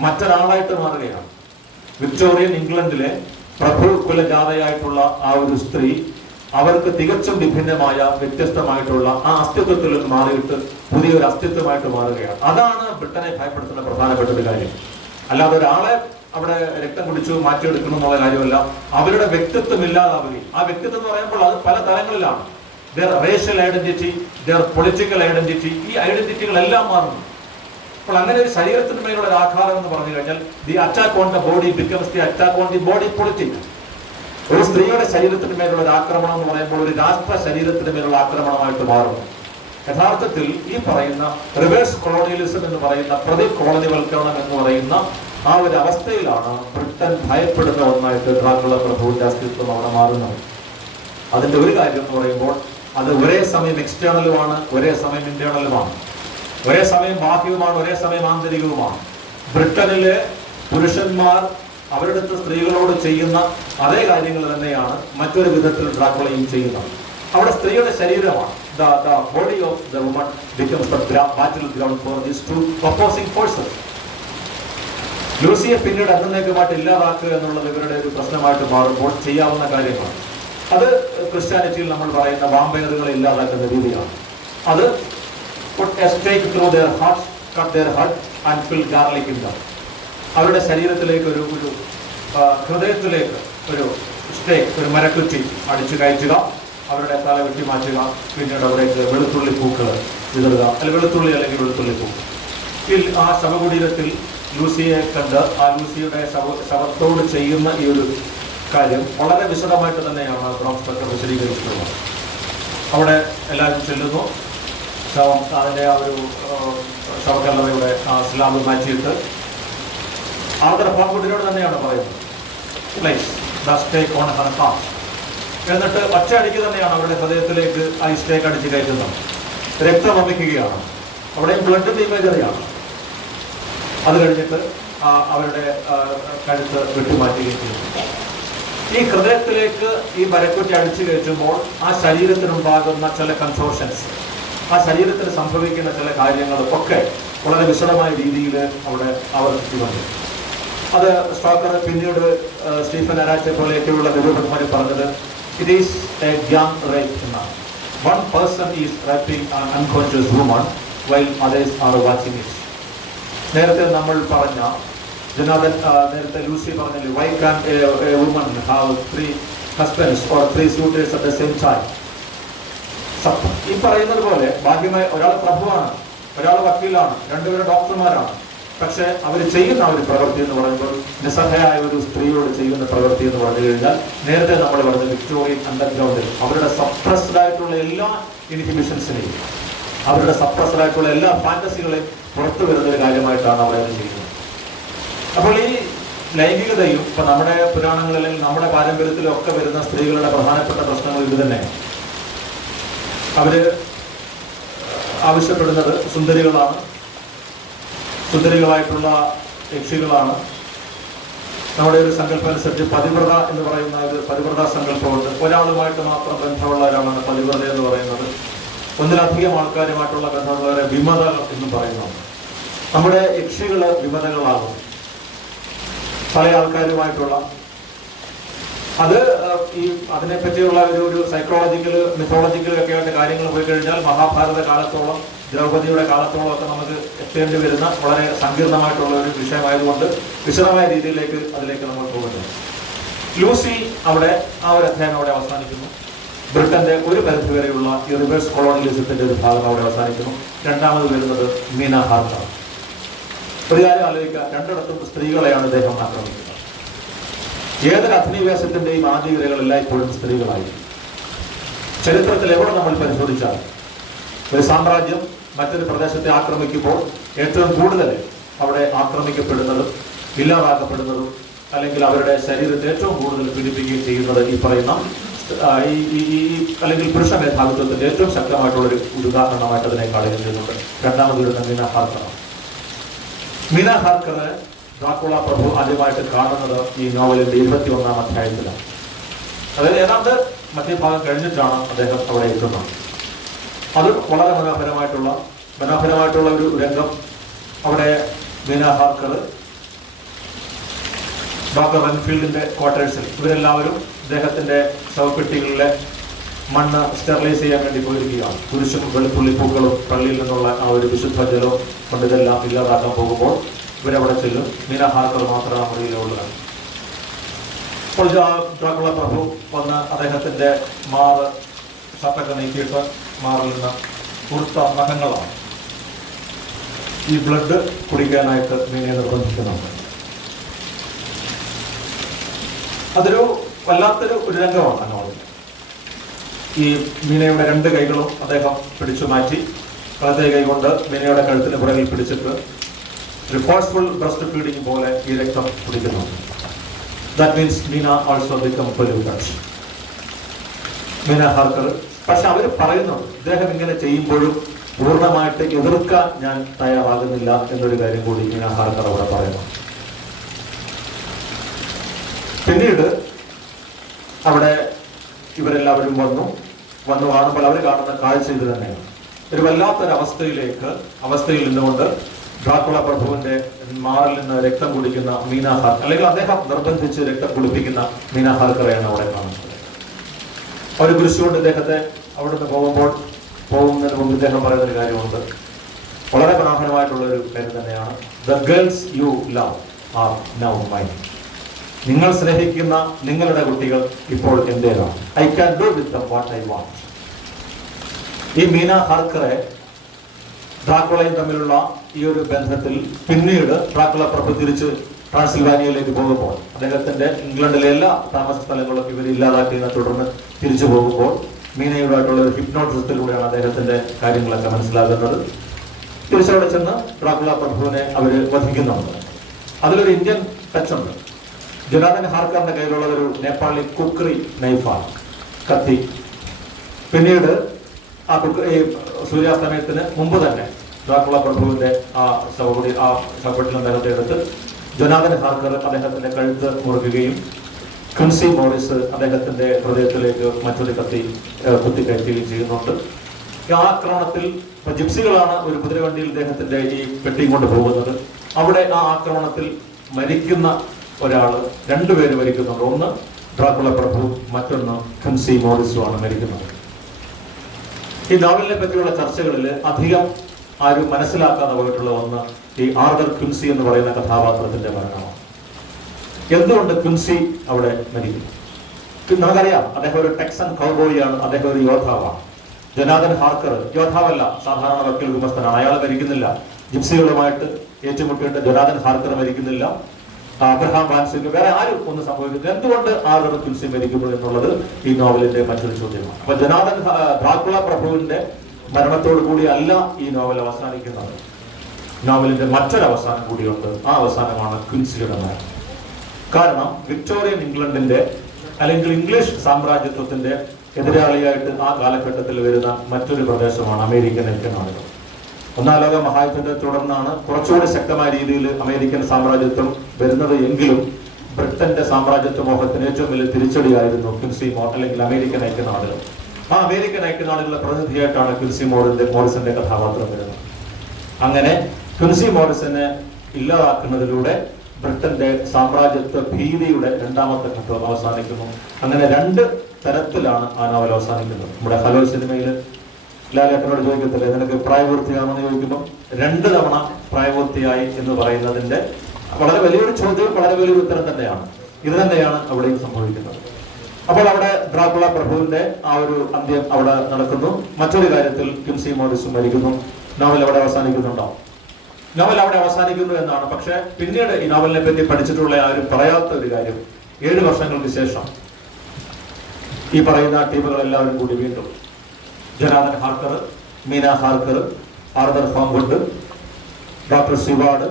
മറ്റൊരാളായിട്ട് മാറുകയാണ്. വിക്ടോറിയൻ ഇംഗ്ലണ്ടിലെ പ്രഭു കുലജാതയായിട്ടുള്ള ആ ഒരു സ്ത്രീ അവർക്ക് തികച്ചും വിഭിന്നമായ വ്യത്യസ്തമായിട്ടുള്ള ആ അസ്തിത്വത്തിൽ നിന്ന് മാറിയിട്ട് പുതിയൊരു അസ്തിത്വമായിട്ട് മാറുകയാണ്. അതാണ് ബ്രിട്ടനെ ഭയപ്പെടുത്തുന്ന പ്രധാനപ്പെട്ട ഒരു കാര്യം. അല്ലാതെ ഒരാളെ അവിടെ രക്തം കുടിച്ചു മാറ്റിയെടുക്കണം എന്നുള്ള കാര്യമല്ല, അവരുടെ വ്യക്തിത്വം ഇല്ലാതാവുകയും. ആ വ്യക്തിത്വം എന്ന് പറയുമ്പോൾ അത് പല തലങ്ങളിലാണ്. their racial identity, their political identity, ഈ ഐഡന്റിറ്റികളെല്ലാം മാറുന്നു. അപ്പോൾ അങ്ങനെ ഒരു ശരീരത്തിന് മേലുള്ള ഒരു ആഘാതം എന്ന് പറഞ്ഞു കഴിഞ്ഞാൽ the attack on the body becomes the attack on the body politic. ഒരു സ്ത്രീയുടെ ശരീരത്തിന് മേലുള്ള ഒരു ആക്രമണം എന്ന് പറയുമ്പോൾ ഒരു രാഷ്ട്ര ശരീരത്തിന് മേലുള്ള ആക്രമണമായിട്ട് മാറുന്നു. യഥാർത്ഥത്തിൽ ഈ പറയുന്ന റിവേഴ്സ് കൊളോണിയലിസം എന്ന് പറയുന്ന പ്രതി കോളനിവൽക്കരണം എന്ന് പറയുന്ന ആ ഒരു അവസ്ഥയിലാണ് ബ്രിട്ടൻ ഭയപ്പെടുന്ന ഒന്നായിട്ട് ഡ്രാക്കുള പ്രഭുവിന്റെ അസ്തിത്വം അവിടെ മാറുന്നത്. അതിന്റെ ഒരു കാര്യം എന്ന് പറയുമ്പോൾ അത് ഒരേ സമയം എക്സ്റ്റേണലുമാണ്, ഒരേ സമയം ഇന്റേണലുമാണ്, ഒരേ സമയം ബാഹ്യവുമാണ്, ഒരേ സമയം ആന്തരികവുമാണ്. ബ്രിട്ടനിലെ പുരുഷന്മാർ അവരുടെ അടുത്ത് സ്ത്രീകളോട് ചെയ്യുന്ന അതേ കാര്യങ്ങൾ തന്നെയാണ് മറ്റൊരു വിധത്തിൽ ഡ്രാക്കുളയും ചെയ്യുന്നത്. അവിടെ സ്ത്രീയുടെ ശരീരമാണ്, the body of the woman becomes the battle ground for these two opposing forces. ലൂസിയെ പിന്നീട് എന്നേക്കുമായിട്ട് ഇല്ലാതാക്കുക എന്നുള്ളത് ഇവരുടെ ഒരു പ്രശ്നമായിട്ട് മാറുമ്പോൾ ചെയ്യാവുന്ന കാര്യമാണ്. അത് ക്രിസ്ത്യാനിറ്റിയിൽ നമ്മൾ പറയുന്ന വാമ്പയറുകളെ ഇല്ലാതാക്കുന്ന രീതിയാണ്. അത് put a stake through their hearts, cut their heart and fill garlic in them. അവരുടെ ശരീരത്തിലേക്ക് ഒരു ഹൃദയത്തിലേക്ക് ഒരു സ്റ്റേക്ക്, ഒരു മരക്കുറ്റി അടിച്ചു കയറ്റുക, അവരുടെ തല വെട്ടി മാറ്റുക, പിന്നീട് അവിടേക്ക് വെളുത്തുള്ളി പൂക്കൾ വിതറുക, അല്ലെങ്കിൽ വെളുത്തുള്ളി പൂക്കൾ. ആ ശവകുടീരത്തിൽ ലൂസിയെ കണ്ട് ആ ലൂസിയുടെ ശവത്തോട് ചെയ്യുന്ന ഈ ഒരു കാര്യം വളരെ വിശദമായിട്ട് തന്നെയാണ് ബ്രോം സ്റ്റോക്കർ വിശദീകരിച്ചിട്ടുള്ളത്. അവിടെ എല്ലാവരും ചെല്ലുന്നു, അതിൻ്റെ ആ ഒരു ശവക്കല്ലറയുടെ ആ സ്ലാബ് മാറ്റിയിട്ട് ആർദ്ര പാൺകുട്ടിയോട് തന്നെയാണ് പറയുന്നത്, place the stake on her heart. എന്നിട്ട് ഒറ്റയടിക്ക് തന്നെയാണ് അവരുടെ ഹൃദയത്തിലേക്ക് ആ സ്റ്റേക്ക് അടിച്ച് കയറ്റുന്നത്. രക്തം വമിക്കുകയാണ്, അവിടെയും ബ്ലഡിന്റെ ഇമേജറിയാണ്. അത് കഴിഞ്ഞിട്ട് അവരുടെ കഴുത്ത് വെട്ടിമാറ്റുകയും ചെയ്യുന്നു. ഈ ഹൃദയത്തിലേക്ക് ഈ മരക്കുറ്റി അടിച്ചു കയറ്റുമ്പോൾ ആ ശരീരത്തിനുണ്ടാകുന്ന ചില കൺസോർഷൻസ്, ആ ശരീരത്തിന് സംഭവിക്കുന്ന ചില കാര്യങ്ങൾ ഒക്കെ വളരെ വിശദമായ രീതിയിൽ അവിടെ ആവർത്തിച്ചു വന്നു. അത് സ്റ്റോക്കർ പിന്നീട് സ്റ്റീഫൻ അരാറ്റെ പോലെയൊക്കെയുള്ള നിരൂപകന്മാർ പറഞ്ഞത് it is a gang rape എന്നാണ്. One person is raping an unconscious woman while others are watching it. നേരത്തെ നമ്മൾ പറഞ്ഞ നേരത്തെ ലൂസി പറഞ്ഞില്ലേ, why can a woman have 3 husbands or 3 suitors at the same time. ഈ പറയുന്നത് പോലെ ഭാഗ്യമായി ഒരാൾ പ്രഭുവാണ്, ഒരാൾ വക്കീലാണ്, രണ്ടുപേരും ഡോക്ടർമാരാണ്. പക്ഷെ അവർ ചെയ്യുന്ന ഒരു പ്രവൃത്തി എന്ന് പറയുമ്പോൾ നിസ്സഹായ ഒരു സ്ത്രീയോട് ചെയ്യുന്ന പ്രവൃത്തി എന്ന് പറഞ്ഞു കഴിഞ്ഞാൽ നേരത്തെ നമ്മൾ പറഞ്ഞ വിക്ടോറിയൻ അണ്ടർഗ്രൗണ്ടിൽ അവരുടെ സപ്രസ്ഡ് ആയിട്ടുള്ള എല്ലാ ഇൻഹിബിഷൻസിനെയും, അവരുടെ സപ്രസ്ഡ് ആയിട്ടുള്ള എല്ലാ ഫാന്റസികളെയും പുറത്തു വരുന്ന ഒരു കാര്യമായിട്ടാണ് അവർ ചെയ്യുന്നത്. അപ്പോൾ ഈ ലൈംഗികതയും ഇപ്പൊ നമ്മുടെ പുരാണങ്ങളിൽ അല്ലെങ്കിൽ നമ്മുടെ പാരമ്പര്യത്തിലും ഒക്കെ വരുന്ന സ്ത്രീകളുടെ പ്രധാനപ്പെട്ട പ്രശ്നങ്ങൾ ഇത് തന്നെയാണ്. അവര് ആവശ്യപ്പെടുന്നത് സുന്ദരികളാണ്, സുന്ദരികളായിട്ടുള്ള യക്ഷികളാണ്, നമ്മുടെ ഒരു സങ്കല്പം അനുസരിച്ച് പതിവ്രത എന്ന് പറയുന്ന ഒരു പതിവ്രത സങ്കല്പമുണ്ട്. ഒരാളുമായിട്ട് മാത്രം ബന്ധമുള്ള ഒരാളാണ് പതിവ്രത എന്ന് പറയുന്നത്. ഒന്നിലധികം ആൾക്കാരുമായിട്ടുള്ള ബന്ധമുള്ളവരെ വിമതകൾ എന്ന് പറയുന്നുണ്ട്. നമ്മുടെ യക്ഷികള് വിമതകളാകും. പല ആൾക്കാരുമായിട്ടുള്ള അത് ഈ അതിനെപ്പറ്റിയുള്ള ഒരു സൈക്കോളജിക്കൽ മിത്തോളജിക്കൽ ഒക്കെ ആയിട്ട് കാര്യങ്ങൾ പോയി കഴിഞ്ഞാൽ മഹാഭാരത കാലത്തോളം ദ്രൗപദിയുടെ കാലത്തോളം ഒക്കെ നമുക്ക് എത്തേണ്ടി വരുന്ന വളരെ സങ്കീർണമായിട്ടുള്ള ഒരു വിഷയമായതുകൊണ്ട് വിശദമായ രീതിയിലേക്ക് അതിലേക്ക് നമ്മൾ പോകുന്നു. ലൂസി അവിടെ ആ ഒരു അധ്യായം അവിടെ അവസാനിക്കുന്നു. ബ്രിട്ടന്റെ ഒരു പരിധി വരെയുള്ള ഈ റിവേഴ്സ് കൊളോണിയലിസത്തിന്റെ ഒരു ഭാഗം അവിടെ അവസാനിക്കുന്നു. രണ്ടാമത് വരുന്നത് മീന ഹാർക്കർ. ഒരു കാര്യം ആലോചിക്കുക, രണ്ടിടത്തും സ്ത്രീകളെയാണ് ഇദ്ദേഹം ആക്രമിക്കുന്നത്. ഏതൊരു അധിനിവേശത്തിന്റെയും ആദ്യവിരകൾ എല്ലായ്പ്പോഴും സ്ത്രീകളായി. ചരിത്രത്തിൽ എവിടെ നമ്മൾ പരിശോധിച്ചാൽ ഒരു സാമ്രാജ്യം മറ്റൊരു പ്രദേശത്തെ ആക്രമിക്കുമ്പോൾ ഏറ്റവും കൂടുതൽ അവിടെ ആക്രമിക്കപ്പെടുന്നതും ഇല്ലാതാക്കപ്പെടുന്നതും അല്ലെങ്കിൽ അവരുടെ ശരീരത്തെ ഏറ്റവും കൂടുതൽ പീഡിപ്പിക്കുകയും ചെയ്യുന്നത് ഈ പറയുന്ന അല്ലെങ്കിൽ പുരുഷ മേധാവിത്വത്തിന്റെ ഏറ്റവും ശക്തമായിട്ടുള്ളൊരു ഉദാഹരണമായിട്ട് അതിനെ കാണുകയും ചെയ്യുന്നുണ്ട്. രണ്ടാമത് വരുന്ന മീന ഹാർക്കർ. മീന ഹാർക്കറെ ഡ്രാക്കുള പ്രഭു ആദ്യമായിട്ട് കാണുന്നത് ഈ നോവലിന്റെ 21-ാം അധ്യായത്തിലാണ്. അതായത് ഏതാണ്ട് മധ്യഭാഗം കഴിഞ്ഞിട്ടാണ് അദ്ദേഹം അവിടെ എത്തുന്നത്. അത് വളരെ മനോഹരമായിട്ടുള്ള ഒരു രംഗം. അവിടെ മീന ഹാർക്കർ ഡോക്ടർ റൺഫീൽഡിന്റെ ക്വാർട്ടേഴ്സിൽ ഇവരെല്ലാവരും അദ്ദേഹത്തിന്റെ ശവപ്പെട്ടികളിലെ മണ്ണ് സ്റ്റെറിലൈസ് ചെയ്യാൻ വേണ്ടി പോയിരിക്കുകയാണ്. കുരിശും വെളുത്തുള്ളിപ്പൂക്കളും പള്ളിയിൽ നിന്നുള്ള ആ ഒരു വിശുദ്ധ ജലവും കൊണ്ട് ഇതെല്ലാം ഇല്ലാതാക്കാൻ പോകുമ്പോൾ ഇവരവിടെ ചെല്ലും. മീന ഹാർക്കർ മാത്രം ആ മുറിയിലുള്ളതാണ്. അപ്പോൾ ഡ്രാക്കുള പ്രഭു വന്ന് അദ്ദേഹത്തിന്റെ മാറ് ഷർട്ടൊക്കെ നീക്കിയിട്ട് മാറിൽ നിന്ന് കുറുത്ത നഖങ്ങളാണ് ഈ ബ്ലഡ് കുടിക്കാനായിട്ട് മീനയെ നിർബന്ധിക്കുന്നുണ്ട്. അതൊരു വല്ലാത്തൊരു ഒരു രംഗമാണ് അങ്ങോട്ട്. ഈ മീനയുടെ 2 കൈകളും അദ്ദേഹം പിടിച്ചു മാറ്റി വലത്തെ കൈ കൊണ്ട് മീനയുടെ കഴുത്തിന് പുറകിൽ പിടിച്ചിട്ട് ഒരു ഫോഴ്സ്ഫുൾ ബ്രസ്റ്റ് ഫീഡിങ് പോലെ ഈ രക്തം കുടിക്കുന്നു. That means Meena also become polluted. Meena Harker. പക്ഷെ അവർ പറയുന്നുണ്ട് ഇദ്ദേഹം ഇങ്ങനെ ചെയ്യുമ്പോഴും പൂർണ്ണമായിട്ട് എതിർക്കാൻ ഞാൻ തയ്യാറാകുന്നില്ല എന്നൊരു കാര്യം കൂടി മീന ഹാർക്കർ അവിടെ പറയുന്നു. പിന്നീട് അവിടെ ഇവരെല്ലാവരും വന്നു കാണുമ്പോൾ അവർ കാണുന്ന കാഴ്ച ഇത് തന്നെയാണ്. ഒരു വല്ലാത്തൊരു അവസ്ഥയിൽ നിന്നുകൊണ്ട് ഡ്രാക്കുള പ്രഭുവിന്റെ മാറിൽ നിന്ന് രക്തം കുടിക്കുന്ന മീന ഹാർക്കർ, അല്ലെങ്കിൽ അദ്ദേഹം നിർബന്ധിച്ച് രക്തം കുടിപ്പിക്കുന്ന മീന ഹാർക്കറെയാണ് അവിടെ കാണുന്നത്. അവർ കുരിശുകൊണ്ട് ഇദ്ദേഹത്തെ അവിടുന്ന് പോകുന്നതിന് മുമ്പ് ഇദ്ദേഹം പറയുന്നൊരു കാര്യമുണ്ട്. വളരെ മനോഹരമായിട്ടുള്ളൊരു കാര്യം തന്നെയാണ്. The girls you love are now mine. നിങ്ങൾ സ്നേഹിക്കുന്ന നിങ്ങളുടെ കുട്ടികൾ ഇപ്പോൾ എന്റേതാണ്. I can do with them what I want. ഈ മീന ഹാർക്കറെ ഡ്രാക്കുളയും തമ്മിലുള്ള ഈ ഒരു ബന്ധത്തിൽ പിന്നീട് ഡ്രാക്കുള പ്രഭു തിരിച്ച് ട്രാൻസിൽവാനിയയിലേക്ക് പോകുമ്പോൾ അദ്ദേഹത്തിന്റെ ഇംഗ്ലണ്ടിലെ എല്ലാ താമസ സ്ഥലങ്ങളും ഇവർ ഇല്ലാതാക്കിയതിനെ തുടർന്ന് തിരിച്ചു പോകുമ്പോൾ മീനയുമായിട്ടുള്ള ഒരു ഹിപ്നോട്ടിസത്തിലൂടെയാണ് അദ്ദേഹത്തിന്റെ കാര്യങ്ങളൊക്കെ മനസ്സിലാകുന്നത്. തിരിച്ചവിടെ ചെന്ന് ഡ്രാക്കുള പ്രഭുവിനെ അവർ വധിക്കുന്നുണ്ട്. അതിലൊരു ഇന്ത്യൻ ടച്ചുണ്ട്. ജൊനാഥൻ ഹാർക്കറിന്റെ കയ്യിലുള്ള ഒരു നേപ്പാളി കുക്കറി നൈഫാണ്, കത്തി. പിന്നീട് ആ സൂര്യാസ്തമയത്തിന് മുമ്പ് തന്നെ ഡ്രാക്കുള പ്രഭുവിന്റെ ആ ശവപ്പെട്ടിൽ അദ്ദേഹത്തെ എടുത്ത് ജൊനാഥൻ ഹാർക്കർ അദ്ദേഹത്തിന്റെ കഴുത്ത് മുറുകുകയും ക്വിൻസി മോറിസ് അദ്ദേഹത്തിന്റെ ഹൃദയത്തിലേക്ക് മറ്റൊരു കത്തി കുത്തിക്കയറ്റുകയും ചെയ്യുന്നുണ്ട്. ഈ ആക്രമണത്തിൽ ജിപ്സികളാണ് ഒരു കുതിരവണ്ടിയിൽ ഇദ്ദേഹത്തിന്റെ ഈ പെട്ടിയും കൊണ്ട് പോകുന്നത്. അവിടെ ആ ആക്രമണത്തിൽ മരിക്കുന്ന ഒരാള്, 2 പേര് മരിക്കുന്നുണ്ട്. ഒന്ന് ഡ്രാക്കുള പ്രഭു, മറ്റൊന്ന് ക്വിൻസി മോറിസുമാണ് മരിക്കുന്നത്. ഈ നോവലിനെ പറ്റിയുള്ള ചർച്ചകളിൽ അധികം ആരും മനസ്സിലാക്കാതെ പോയിട്ടുള്ള ഒന്ന് ഈ ആർതർ ക്വിൻസി എന്ന് പറയുന്ന കഥാപാത്രത്തിന്റെ മരണമാണ്. എന്തുകൊണ്ട് ക്വിൻസി അവിടെ മരിക്കുന്നു? നമുക്കറിയാം, അദ്ദേഹം ഒരു ടെക്സൻ കൗബോയിയാണ്, അദ്ദേഹം ഒരു യോദ്ധാവാണ്. ജൊനാഥൻ ഹാർക്കർ യോദ്ധാവല്ല, സാധാരണ വക്കീൽ ഗുമസ്തനാണ്. അയാൾ മരിക്കുന്നില്ല. ജിപ്സികളുമായിട്ട് ഏറ്റുമുട്ടിയിട്ട് ജൊനാഥൻ ഹാർക്കർ മരിക്കുന്നില്ല. അബ്രഹാം വാൻസിക്ക് വേറെ ആരും ഒന്നും സംഭവിക്കുന്നില്ല. എന്തുകൊണ്ട് ആർതർ ക്വിൻസി മരിക്കുന്നു എന്നുള്ളത് ഈ നോവലിന്റെ മറ്റൊരു ചോദ്യമാണ്. അപ്പൊ ഡ്രാക്കുള പ്രഭുവിന്റെ മരണത്തോടു കൂടി അല്ല ഈ നോവൽ അവസാനിക്കുന്നത്. നോവലിന്റെ മറ്റൊരു അവസാനം കൂടിയുണ്ട്. ആ അവസാനമാണ് ക്വിൻസിയുടെ മരണം. കാരണം വിക്ടോറിയൻ ഇംഗ്ലണ്ടിന്റെ അല്ലെങ്കിൽ ഇംഗ്ലീഷ് സാമ്രാജ്യത്വത്തിന്റെ എതിരാളിയായിട്ട് ആ കാലഘട്ടത്തിൽ വരുന്ന മറ്റൊരു പ്രദേശമാണ് അമേരിക്കൻ ഐക്യനാടുകൾ. 1-ാം ലോക മഹായുദ്ധത്തെ തുടർന്നാണ് കുറച്ചുകൂടി ശക്തമായ രീതിയിൽ അമേരിക്കൻ സാമ്രാജ്യത്വം വരുന്നത് എങ്കിലും ബ്രിട്ടന്റെ സാമ്രാജ്യത്വ മോഹത്തിന് ഏറ്റവും വലിയ തിരിച്ചടിയായിരുന്നു ക്വിൻസി അല്ലെങ്കിൽ അമേരിക്കൻ ഐക്യനാടുകൾ. ആ അമേരിക്കൻ ഐക്യനാടുകളുടെ പ്രതിനിധിയായിട്ടാണ് ക്വിൻസി മോറിസന്റെ കഥാപാത്രം വരുന്നത്. അങ്ങനെ ക്വിൻസി മോറിസനെ ഇല്ലാതാക്കുന്നതിലൂടെ ബ്രിട്ടന്റെ സാമ്രാജ്യത്വ ഭീതിയുടെ രണ്ടാമത്തെ ഘട്ടം അവസാനിക്കുന്നു. അങ്ങനെ രണ്ട് തരത്തിലാണ് ആ നോവൽ അവസാനിക്കുന്നത്. നമ്മുടെ ഹലോ സിനിമയിൽ ലാലേട്ടനോട് ചോദിക്കത്തില്ലേ, നിനക്ക് പ്രായപൂർത്തിയാണെന്ന് ചോദിക്കുമ്പോൾ 2 തവണ പ്രായപൂർത്തിയായി എന്ന് പറയുന്നതിന്റെ വളരെ വലിയൊരു ചോദ്യം, വളരെ വലിയൊരു ഉത്തരം തന്നെയാണ്. ഇത് തന്നെയാണ് അവിടെയും സംഭവിക്കുന്നത്. അപ്പോൾ അവിടെ ഡ്രാക്കുള പ്രഭുവിന്റെ ആ ഒരു അന്ത്യം അവിടെ നടക്കുന്നു. മറ്റൊരു കാര്യത്തിൽ ക്വിൻസി മോറിസും മരിക്കുന്നു. നോവൽ അവിടെ അവസാനിക്കുന്നുണ്ടോ? നോവൽ അവിടെ അവസാനിക്കുന്നു എന്നാണ്. പക്ഷെ പിന്നീട് ഈ നോവലിനെ പറ്റി പഠിച്ചിട്ടുള്ള ആരും പറയാത്ത ഒരു കാര്യം, 7 വർഷങ്ങൾക്ക് ശേഷം ഈ പറയുന്ന ടീമുകൾ എല്ലാവരും കൂടി വീണ്ടും Jonathan Harker, Mina Harker, Arthur Holmwood, doctor Seward,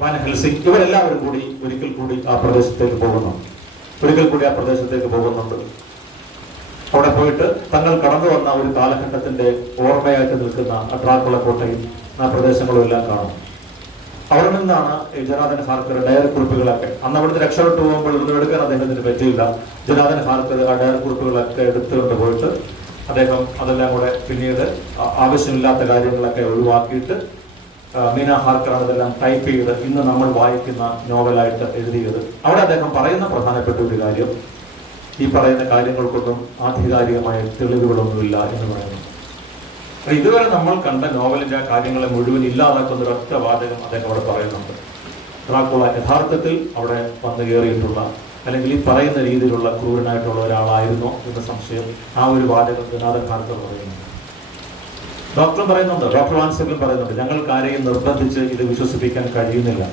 Van Helsing ഇവരെല്ലാവരും കൂടി ഒരിക്കൽ കൂടി ആ പ്രദേശത്തേക്ക് പോകുന്നുണ്ട്. അവിടെ പോയിട്ട് തങ്ങൾ കടന്നു വന്ന ഒരു കാലഘട്ടത്തിന്റെ ഓർമ്മയായിട്ട് നിൽക്കുന്ന ഡ്രാക്കുള കോട്ടയും ആ പ്രദേശങ്ങളും എല്ലാം കാണും. അവിടെ നിന്നാണ് ഈ ജനാർദൻ ഹാർക്കർ ഡയറി കുറിപ്പുകളൊക്കെ, അന്ന് അവിടുന്ന് രക്ഷപ്പെട്ടു പോകുമ്പോൾ ഒന്നും എടുക്കാൻ അദ്ദേഹത്തിന് പറ്റിയില്ല. ജനാർദൻ ഹാർക്കർ ആ ഡയറി കുറിപ്പുകളൊക്കെ എടുത്തുകൊണ്ട് പോയിട്ട് അദ്ദേഹം അതെല്ലാം കൂടെ പിന്നീട് ആവശ്യമില്ലാത്ത കാര്യങ്ങളൊക്കെ ഒഴിവാക്കിയിട്ട് മീന ഹാർക്കറാണ് ഇതെല്ലാം ടൈപ്പ് ചെയ്ത് ഇന്ന് നമ്മൾ വായിക്കുന്ന നോവലായിട്ട് എഴുതിയത്. അവിടെ അദ്ദേഹം പറയുന്ന പ്രധാനപ്പെട്ട ഒരു കാര്യം, ഈ പറയുന്ന കാര്യങ്ങൾക്കൊന്നും ആധികാരികമായ തെളിവുകളൊന്നുമില്ല എന്ന് പറയുന്നു. ഇതുവരെ നമ്മൾ കണ്ട നോവലിന്റെ കാര്യങ്ങളെ മുഴുവൻ ഇല്ലാതാക്കുന്ന ഒരു ഒറ്റ വാചകം അദ്ദേഹം അവിടെ പറയുന്നുണ്ട്. ഡ്രാക്കുള യഥാർത്ഥത്തിൽ അവിടെ വന്നു കയറിയിട്ടുള്ള അല്ലെങ്കിൽ ഈ പറയുന്ന രീതിയിലുള്ള ക്രൂരനായിട്ടുള്ള ഒരാളായിരുന്നോ എന്ന സംശയം ആ ഒരു വാചകം ജനാർദൻ ഹാർക്കർ പറയുന്നുണ്ട്. ഡോക്ടർ പറയുന്നുണ്ട്, ഡോക്ടർ വാൻസെഗൽ പറയുന്നുണ്ട്, ഞങ്ങൾക്ക് ആരെയും നിർബന്ധിച്ച് ഇത് വിശ്വസിപ്പിക്കാൻ കഴിയുന്നില്ല.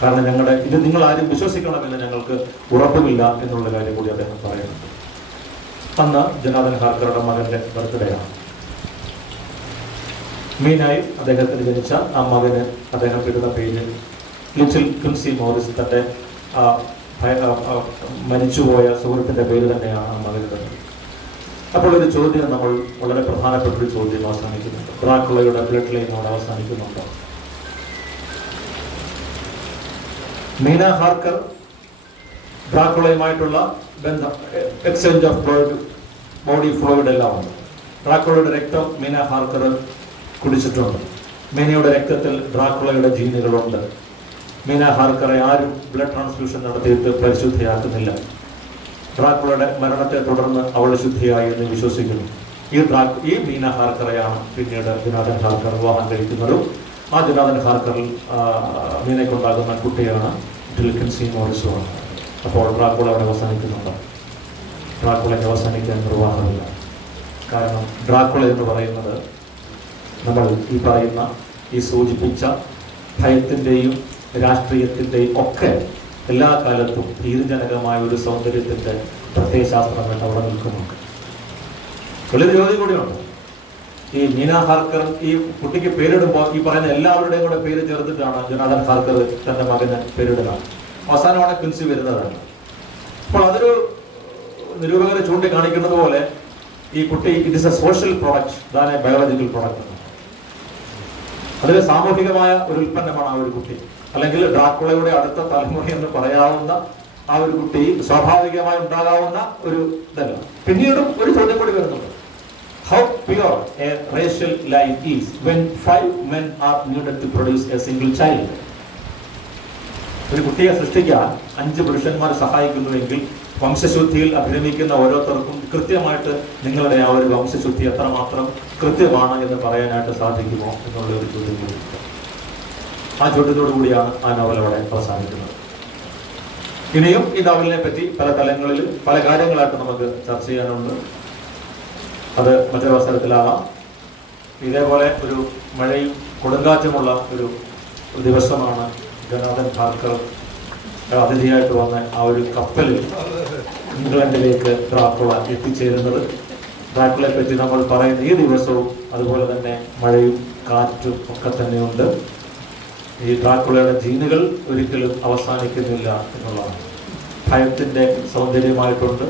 കാരണം ഇത് നിങ്ങൾ ആരും വിശ്വസിക്കണമെന്ന് ഞങ്ങൾക്ക് ഉറപ്പുമില്ല എന്നുള്ള കാര്യം കൂടി അദ്ദേഹം പറയുന്നുണ്ട്. അന്ന് ജനാർദൻ ഹാർക്കറുടെ മകന്റെ ബർത്ത്ഡേ ആണ്. മീനായി അദ്ദേഹത്തിന് ജനിച്ച ആ മകന് അദ്ദേഹം ഇടുന്ന പേര് ലിറ്റിൽ ക്വിൻസി മോറിസ്, തന്റെ മരിച്ചുപോയ സുഹൃത്തിന്റെ പേര് തന്നെയാണ് ആ മകന് തന്നെ. അപ്പോൾ ഒരു ചോദ്യം, നമ്മൾ വളരെ പ്രധാനപ്പെട്ട ഒരു ചോദ്യം അവസാനിക്കുന്നുണ്ട്. ഡ്രാക്കുളയുടെ ബ്ലഡ് ലൈൻ അവിടെ അവസാനിക്കുന്നുണ്ടോ? മീന ഹാർക്കർ ഡ്രാക്കുളയുമായിട്ടുള്ള ബന്ധം, എക്സ്ചേഞ്ച് ഓഫ് ബോഡി ഫ്ലൂയിഡ് എല്ലാം ഉണ്ട്. ഡ്രാക്കുളയുടെ രക്തം മീന ഹാർക്കർ കുടിച്ചിട്ടുണ്ട്. മീനയുടെ രക്തത്തിൽ ഡ്രാക്കുളയുടെ ജീനുകളുണ്ട്. മീന ഹാർക്കറെ ആരും ബ്ലഡ് ട്രാൻസ്ഫ്യൂഷൻ നടത്തിയിട്ട് പരിശുദ്ധിയാക്കുന്നില്ല. ഡ്രാക്കുളയുടെ മരണത്തെ തുടർന്ന് അവൾ ശുദ്ധിയായി എന്ന് വിശ്വസിക്കുന്നു. ഈ മീന ഹാർക്കറെയാണ് പിന്നീട് ജനാർദൻ ഹാർക്കർ വിവാഹം കഴിക്കുന്നതും. ആ ജനാർദൻ ഹാർക്കറിൽ മീനയ്ക്കുണ്ടാകുന്ന കുട്ടിയാണ് ക്വിൻസി മോറിസുമാണ്. അപ്പോൾ ഡ്രാക്കുള അവിടെ അവസാനിക്കുന്നുണ്ട്. ഡ്രാക്കുളയ്ക്ക് അവസാനിക്കാൻ നിർവാഹമില്ല. കാരണം ഡ്രാക്കുള എന്ന് പറയുന്നത് നമ്മൾ ഈ പറയുന്ന ഈ സൂചിപ്പിച്ച ഭയത്തിൻ്റെയും രാഷ്ട്രീയത്തിൻ്റെയും ഒക്കെ എല്ലാ കാലത്തും ഭീതിജനകമായ ഒരു സൗന്ദര്യത്തിന്റെ പ്രത്യയശാസ്ത്രമായിട്ട് അവിടെ നിൽക്കുന്നുണ്ട്. വലിയൊരു ചോദ്യം കൂടിയുണ്ട്. ഈ മീന ഹാർക്കർ ഈ കുട്ടിക്ക് പേരിടുമ്പോൾ ഈ പറയുന്ന എല്ലാവരുടെയും കൂടെ പേര് ചേർത്തിട്ടാണ് ജനാർദൻ ഹാർക്കർ തന്റെ മകന് പേരിടുന്നത്. അവസാനമാണ് ക്വിൻസി വരുന്നതാണ്. അപ്പോൾ അതൊരു നിരൂപകരെ ചൂണ്ടിക്കാണിക്കുന്നത് പോലെ ഈ കുട്ടി it is A social product than A biological product. അതിൽ സാമൂഹികമായ ഒരു ഉൽപ്പന്നമാണ് ആ ഒരു കുട്ടി. അല്ലെങ്കിൽ ഡ്രാക്കുളയുടെ അടുത്ത തലമുറ എന്ന് പറയാവുന്ന ആ ഒരു കുട്ടി സ്വാഭാവികമായി ഉണ്ടാകാവുന്ന ഒരു ഇതല്ല. പിന്നീടും ഒരു ചോദ്യം കൂടി വരുന്നുണ്ട്. How pure A racial life is when 5 men are needed to produce a single child. ഒരു കുട്ടിയെ സൃഷ്ടിക്കാൻ 5 പുരുഷന്മാർ സഹായിക്കുന്നുവെങ്കിൽ വംശശുദ്ധിയിൽ അഭിരമിക്കുന്ന ഓരോരുത്തർക്കും കൃത്യമായിട്ട് നിങ്ങളുടെ ആ ഒരു വംശശുദ്ധി എത്രമാത്രം കൃത്യമാണ് എന്ന് പറയാനായിട്ട് സാധിക്കുമോ എന്നുള്ള ഒരു ചോദ്യം കൂടി. ആ ചോദ്യത്തോടു കൂടിയാണ് ആ നോവൽ അവിടെ അവസാനിക്കുന്നത്. ഇനിയും ഈ നോവലിനെ പറ്റി പല തലങ്ങളിൽ പല കാര്യങ്ങളായിട്ട് നമുക്ക് ചർച്ച ചെയ്യാനുണ്ട്. അത് മറ്റൊരവസരത്തിലാവാം. ഇതേപോലെ ഒരു മഴയും കൊടുങ്കാറ്റുമുള്ള ഒരു ദിവസമാണ് ജനാർദൻ ഹാർക്കർ അതിഥിയായിട്ട് വന്ന ആ ഒരു കപ്പലിൽ ഇംഗ്ലണ്ടിലേക്ക് ഡ്രാക്കുള എത്തിച്ചേരുന്നത്. ഡ്രാക്കുളയെ പറ്റി നമ്മൾ പറയുന്ന ഈ ദിവസവും അതുപോലെ തന്നെ മഴയും കാറ്റും ഒക്കെ തന്നെയുണ്ട്. ഈ ഡ്രാക്കുളയുടെ ജീനുകൾ ഒരിക്കലും അവസാനിക്കുന്നില്ല എന്നുള്ളതാണ്. ഭയത്തിന്റെ സൗന്ദര്യമായിട്ടുണ്ട്,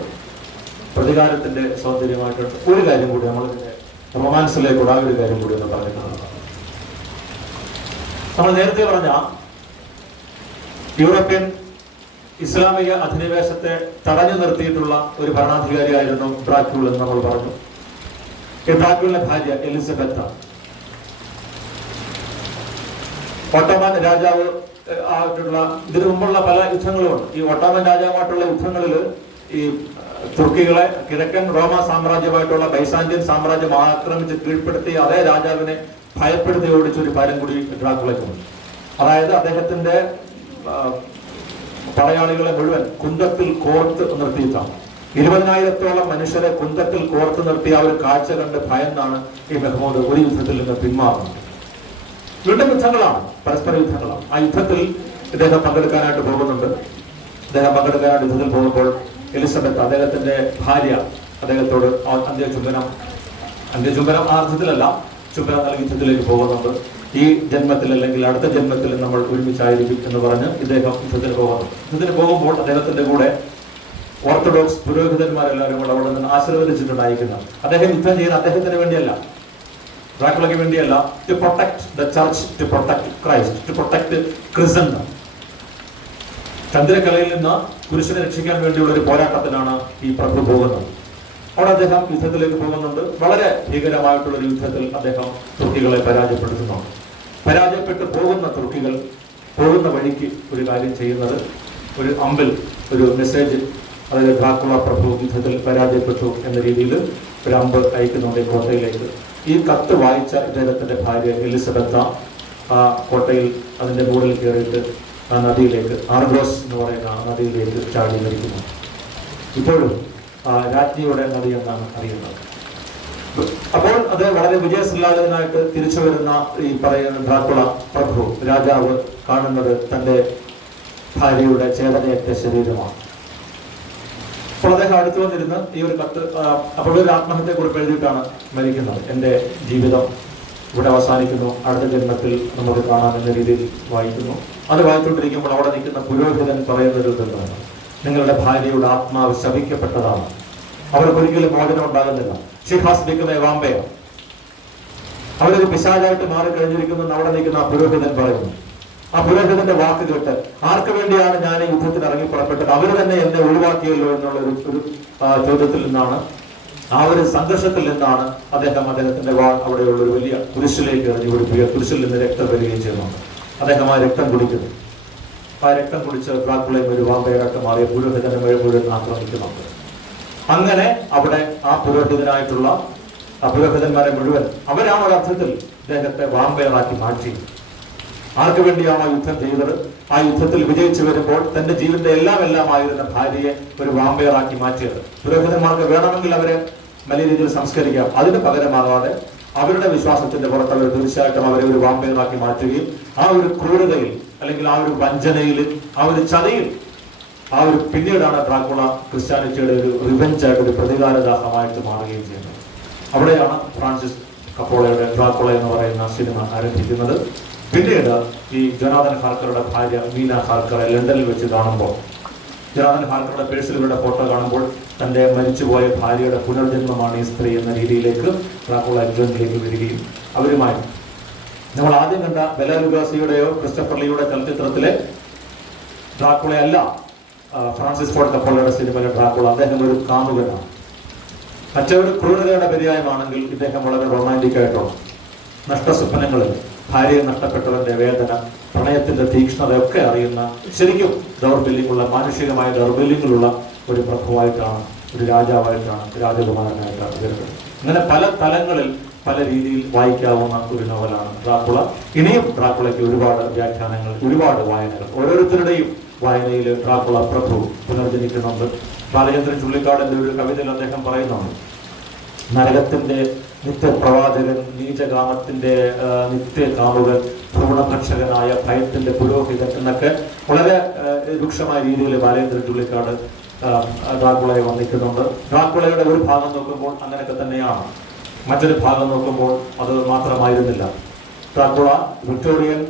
പ്രതികാരത്തിന്റെ സൗന്ദര്യമായിട്ടുണ്ട്. ഒരു കാര്യം കൂടി നമ്മളിതിന്റെ റൊമാൻസിലേക്കൂടെ ആ ഒരു കാര്യം കൂടി ഒന്ന് പറയുന്നതാണ്. നമ്മൾ നേരത്തെ പറഞ്ഞ യൂറോപ്യൻ ഇസ്ലാമിക അധിനിവേശത്തെ തടഞ്ഞു നിർത്തിയിട്ടുള്ള ഒരു ഭരണാധികാരിയായിരുന്നു ഡ്രാക്യൂൾ എന്ന് നമ്മൾ പറഞ്ഞു. ഈ ഡ്രാക്യൂളിന്റെ ഭാര്യ എലിസബത്ത് ഒട്ടോമൻ രാജാവ് ആയിട്ടുള്ള ഇതിനു മുമ്പുള്ള പല യുദ്ധങ്ങളുമുണ്ട്. ഈ ഒട്ടോമൻ രാജാവുമായിട്ടുള്ള യുദ്ധങ്ങളിൽ ഈ തുർക്കികളെ കിഴക്കൻ റോമ സാമ്രാജ്യമായിട്ടുള്ള ബൈസാന്റിയൻ സാമ്രാജ്യം ആക്രമിച്ച് കീഴ്പ്പെടുത്തി അതേ രാജാവിനെ ഭയപ്പെടുത്തി ഓടിച്ച ഒരു കാര്യം കൂടി ഡ്രാക്കുളയ്ക്കുണ്ട്. അതായത് അദ്ദേഹത്തിന്റെ പടയാളികളെ മുഴുവൻ കുന്തത്തിൽ കോർത്ത് നിർത്തിയിട്ടാണ്. 20,000-ഓളം മനുഷ്യരെ കുന്തത്തിൽ കോർത്ത് നിർത്തിയ ഒരു കാഴ്ച കണ്ട് ഭയന്നാണ് ഈ മെഹ്മൂദ് ഒരു യുദ്ധത്തിൽ നിന്ന് പിന്മാറുന്നത്. വീണ്ടും യുദ്ധങ്ങളാണ്, പരസ്പര യുദ്ധങ്ങളാണ്. ആ യുദ്ധത്തിൽ ഇദ്ദേഹം പങ്കെടുക്കാനായിട്ട് പോകുന്നുണ്ട്. അദ്ദേഹം പങ്കെടുക്കാനായിട്ട് യുദ്ധത്തിൽ പോകുമ്പോൾ എലിസബത്ത് അദ്ദേഹത്തിന്റെ ഭാര്യ അദ്ദേഹത്തോട് അന്ത്യചുംബനം ആ അർത്ഥത്തിലല്ല, ചുംബനം നൽകി യുദ്ധത്തിലേക്ക് പോകുന്നുണ്ട്. ഈ ജന്മത്തിൽ അല്ലെങ്കിൽ അടുത്ത ജന്മത്തിൽ നമ്മൾ ഒരുമിച്ചായിരിക്കും എന്ന് പറഞ്ഞ് ഇദ്ദേഹം യുദ്ധത്തിന് പോകുന്നു. യുദ്ധത്തിന് പോകുമ്പോൾ അദ്ദേഹത്തിന്റെ കൂടെ ഓർത്തഡോക്സ് പുരോഹിതന്മാരെല്ലാവരും കൂടെ അവിടെ നിന്ന് ആശീർവദിച്ചിട്ടുണ്ടായിരിക്കുന്നത്. അദ്ദേഹം യുദ്ധം ചെയ്യുന്ന അദ്ദേഹത്തിന് വേണ്ടിയല്ല, ഡ്രാക്കുളയ്ക്ക് വേണ്ടിയല്ല, to protect the church, to protect Christ, to protect Christendom. ചന്ദ്രകലയിൽ നിന്ന് പുരുഷനെ രക്ഷിക്കാൻ വേണ്ടിയുള്ള ഒരു പോരാട്ടത്തിനാണ് ഈ പ്രഭു പോകുന്നത്. അവിടെ അദ്ദേഹം യുദ്ധത്തിലേക്ക് പോകുന്നുണ്ട്. വളരെ ഭീകരമായിട്ടുള്ള ഒരു യുദ്ധത്തിൽ അദ്ദേഹം തുർക്കികളെ പരാജയപ്പെടുത്തുന്നുണ്ട്. പരാജയപ്പെട്ട് പോകുന്ന തുർക്കികൾ പോകുന്ന വഴിക്ക് ഒരു കാര്യം ചെയ്യുന്നത്, ഒരു അമ്പിൽ ഒരു മെസ്സേജ്, അതായത് ഡ്രാക്കുള പ്രഭു യുദ്ധത്തിൽ പരാജയപ്പെട്ടു എന്ന രീതിയിൽ ഒരു അമ്പ് അയക്കുന്നുണ്ട് ഈ കോട്ടയിലേക്ക്. ഈ കത്ത് വായിച്ച ഇദ്ദേഹത്തിന്റെ ഭാര്യ എലിസബത്ത് ആ കോട്ടയിൽ അതിന്റെ മുകളിൽ കയറിയിട്ട് ആ നദിയിലേക്ക്, ആർഗ്ലോസ് എന്ന് പറയുന്ന ആ നദിയിലേക്ക് ചാടി മരിക്കുന്നു. ഇപ്പോഴും രാജ്ഞിയുടെ നദി എന്നാണ് അറിയുന്നത്. അപ്പോൾ അത് വളരെ വിജയശ്രീലാളിതനായിട്ട് തിരിച്ചു വരുന്ന ഈ പറയുന്ന ഡ്രാക്കുള പ്രഭു രാജാവ് കാണുന്നത് തന്റെ ഭാര്യയുടെ ചേതനയേറ്റ ശരീരമാണ്. അപ്പോൾ അദ്ദേഹം അടുത്തു വന്നിരുന്ന് ഈ ഒരു കത്ത്, അപ്പോൾ ഒരു ആത്മഹത്യയെ കുറിപ്പ് എഴുതിയിട്ടാണ് മരിക്കുന്നത്. എൻ്റെ ജീവിതം ഇവിടെ അവസാനിക്കുന്നു, അടുത്ത ജന്മത്തിൽ നമുക്ക് കാണാം എന്ന രീതിയിൽ വായിക്കുന്നു. അത് വായിച്ചുകൊണ്ടിരിക്കുമ്പോൾ അവിടെ നിൽക്കുന്ന പുരോഹിതൻ പറയുന്നൊരു ഇതാണ്, നിങ്ങളുടെ ഭാര്യയുടെ ആത്മാവ് ശപിക്കപ്പെട്ടതാണ്, അവർക്ക് ഒരിക്കലും മോചനം ഉണ്ടാകുന്നില്ല. She has become A vampire. അവരൊരു പിശാചായിട്ട് മാറിക്കഴിഞ്ഞിരിക്കുന്നു എന്ന് അവിടെ നിൽക്കുന്ന ആ പുരോഹിതൻ പറയുന്നു. ആ പുരോഹിതന്റെ വാക്ക് കേട്ട് ആർക്ക് വേണ്ടിയാണ് ഞാൻ ഈ യുദ്ധത്തിന് ഇറങ്ങി പുറപ്പെട്ടത്, അവർ തന്നെ എന്നെ ഒഴിവാക്കിയല്ലോ എന്നുള്ള ഒരു ചോദ്യത്തിൽ നിന്നാണ്, ആ ഒരു സംഘർഷത്തിൽ നിന്നാണ് അദ്ദേഹത്തിന്റെ വാൾ അവിടെയുള്ള ഒരു വലിയ കുരിശിലേക്ക് എറിഞ്ഞു കൊടുക്കുകയും കുരിശിൽ നിന്ന് രക്തം വരികയും ചെയ്യുന്നുണ്ട്. അദ്ദേഹം ആ രക്തം കുടിക്കുന്നു. ആ രക്തം കുടിച്ച് ഡ്രാക്കുളയും ഒരു വാമ്പയറായിട്ട് മാറിയ പുരോഹിതനെ മുഴുവൻ ആക്രമിക്കുന്നുണ്ട്. അങ്ങനെ അവിടെ ആ പുരോഹിതനായിട്ടുള്ള ആ പുരോഹിതന്മാരെ മുഴുവൻ അവരാണ് ഒരർത്ഥത്തിൽ ഇദ്ദേഹത്തെ വാമ്പയറാക്കി മാറ്റി. ആർക്ക് വേണ്ടിയാണോ യുദ്ധം ചെയ്തത്, ആ യുദ്ധത്തിൽ വിജയിച്ചു വരുമ്പോൾ തന്റെ ജീവന്റെ എല്ലാമായിരുന്ന ഭാര്യയെ ഒരു വാമ്പയറാക്കി മാറ്റിയത്. പുരോഹിതന്മാർക്ക് വേണമെങ്കിൽ അവരെ വലിയ രീതിയിൽ സംസ്കരിക്കാം, അതിന് പകരമാകാതെ അവരുടെ വിശ്വാസത്തിന്റെ പുറത്ത് അവർ തീർച്ചയായിട്ടും അവരെ ഒരു വാമ്പയറാക്കി മാറ്റുകയും ആ ഒരു ക്രൂരതയിൽ അല്ലെങ്കിൽ ആ ഒരു വഞ്ചനയിൽ ആ ഒരു ചതയിൽ ആ ഒരു പിന്നീടാണ് ഡ്രാക്കുള ക്രിസ്ത്യാനിറ്റിയുടെ ഒരു റിവെഞ്ചായിട്ട് ഒരു പ്രതികാരദാഹമായിട്ട് മാറുകയും ചെയ്യുന്നത്. അവിടെയാണ് ഫ്രാൻസിസ് കപ്പോളയുടെ ഡ്രാക്കുള എന്ന് പറയുന്ന സിനിമ ആരംഭിക്കുന്നത്. പിന്നീട് ഈ ജൊനാഥൻ ഹാർക്കറുടെ ഭാര്യ മീന ഹാർക്കറെ ലണ്ടനിൽ വെച്ച് കാണുമ്പോൾ, ജൊനാഥൻ ഹാർക്കറുടെ പേഴ്സിലൂടെ ഫോട്ടോ കാണുമ്പോൾ തന്റെ മരിച്ചുപോയ ഭാര്യയുടെ പുനർജന്മമാണ് ഈ സ്ത്രീ എന്ന രീതിയിലേക്ക് ഡ്രാക്കുള ഇംഗ്ലണ്ടിലേക്ക് വരികയും അവരുമായി നമ്മൾ ആദ്യം കണ്ട ബെല ലുഗോസിയുടെയോ ക്രിസ്റ്റഫർ ലീയുടെ ചലച്ചിത്രത്തിലെ ഡ്രാക്കുളയല്ല ഫ്രാൻസിസ് ഫോർഡ് കപ്പോളയുടെ സിനിമയിലെ ഡ്രാക്കുള. അദ്ദേഹം ഒരു കാമുകനാണ്. മറ്റൊരു ക്രൂരതയുടെ പര്യായമാണെങ്കിൽ ഇദ്ദേഹം വളരെ റൊമാൻറ്റിക് ആയിട്ടുള്ള നഷ്ടസ്വപ്നങ്ങളിൽ ഭാര്യയെ നഷ്ടപ്പെട്ടവന്റെ വേദന, പ്രണയത്തിന്റെ തീക്ഷ്ണതയൊക്കെ അറിയുന്ന ശരിക്കും ദൗർബല്യമുള്ള മാനുഷികമായ ദൗർബല്യങ്ങളുള്ള ഒരു പ്രഭുവായിട്ടാണ്, ഒരു രാജാവായിട്ടാണ്, രാജകുമാരനായിട്ടാണ് വരുന്നത്. അങ്ങനെ പല തലങ്ങളിൽ പല രീതിയിൽ വായിക്കാവുന്ന ഒരു നോവലാണ് ഡ്രാക്കുള. ഇനിയും ഡ്രാക്കുളയ്ക്ക് ഒരുപാട് വ്യാഖ്യാനങ്ങൾ, ഒരുപാട് വായനകൾ, ഓരോരുത്തരുടെയും വായനയിൽ ഡ്രാക്കുള പ്രഭു പുനർജനിക്കുന്നുണ്ട്. ബാലചന്ദ്രൻ ചുള്ളിക്കാടിന്റെ ഒരു കവിതയിൽ അദ്ദേഹം പറയുന്നുണ്ട്, നരകത്തിന്റെ നിത്യപ്രവാചകൻ, നീചകാമത്തിന്റെ നിത്യകാമുകൻ, ഭ്രൂണഭക്ഷകനായ ഭയത്തിന്റെ പുരോഹിതൻ എന്നൊക്കെ വളരെ രൂക്ഷമായ രീതിയിൽ ബാലേന്ദ്രൻ ചുള്ളിക്കാട് ഡ്രാക്കുളയെ വന്നിക്കുന്നുണ്ട്. ഡ്രാക്കുളയുടെ ഒരു ഭാഗം നോക്കുമ്പോൾ അങ്ങനെയൊക്കെ തന്നെയാണ്, മറ്റൊരു ഭാഗം നോക്കുമ്പോൾ അത് മാത്രമായിരുന്നില്ല. ഡ്രാക്കുള വിക്ടോറിയൻ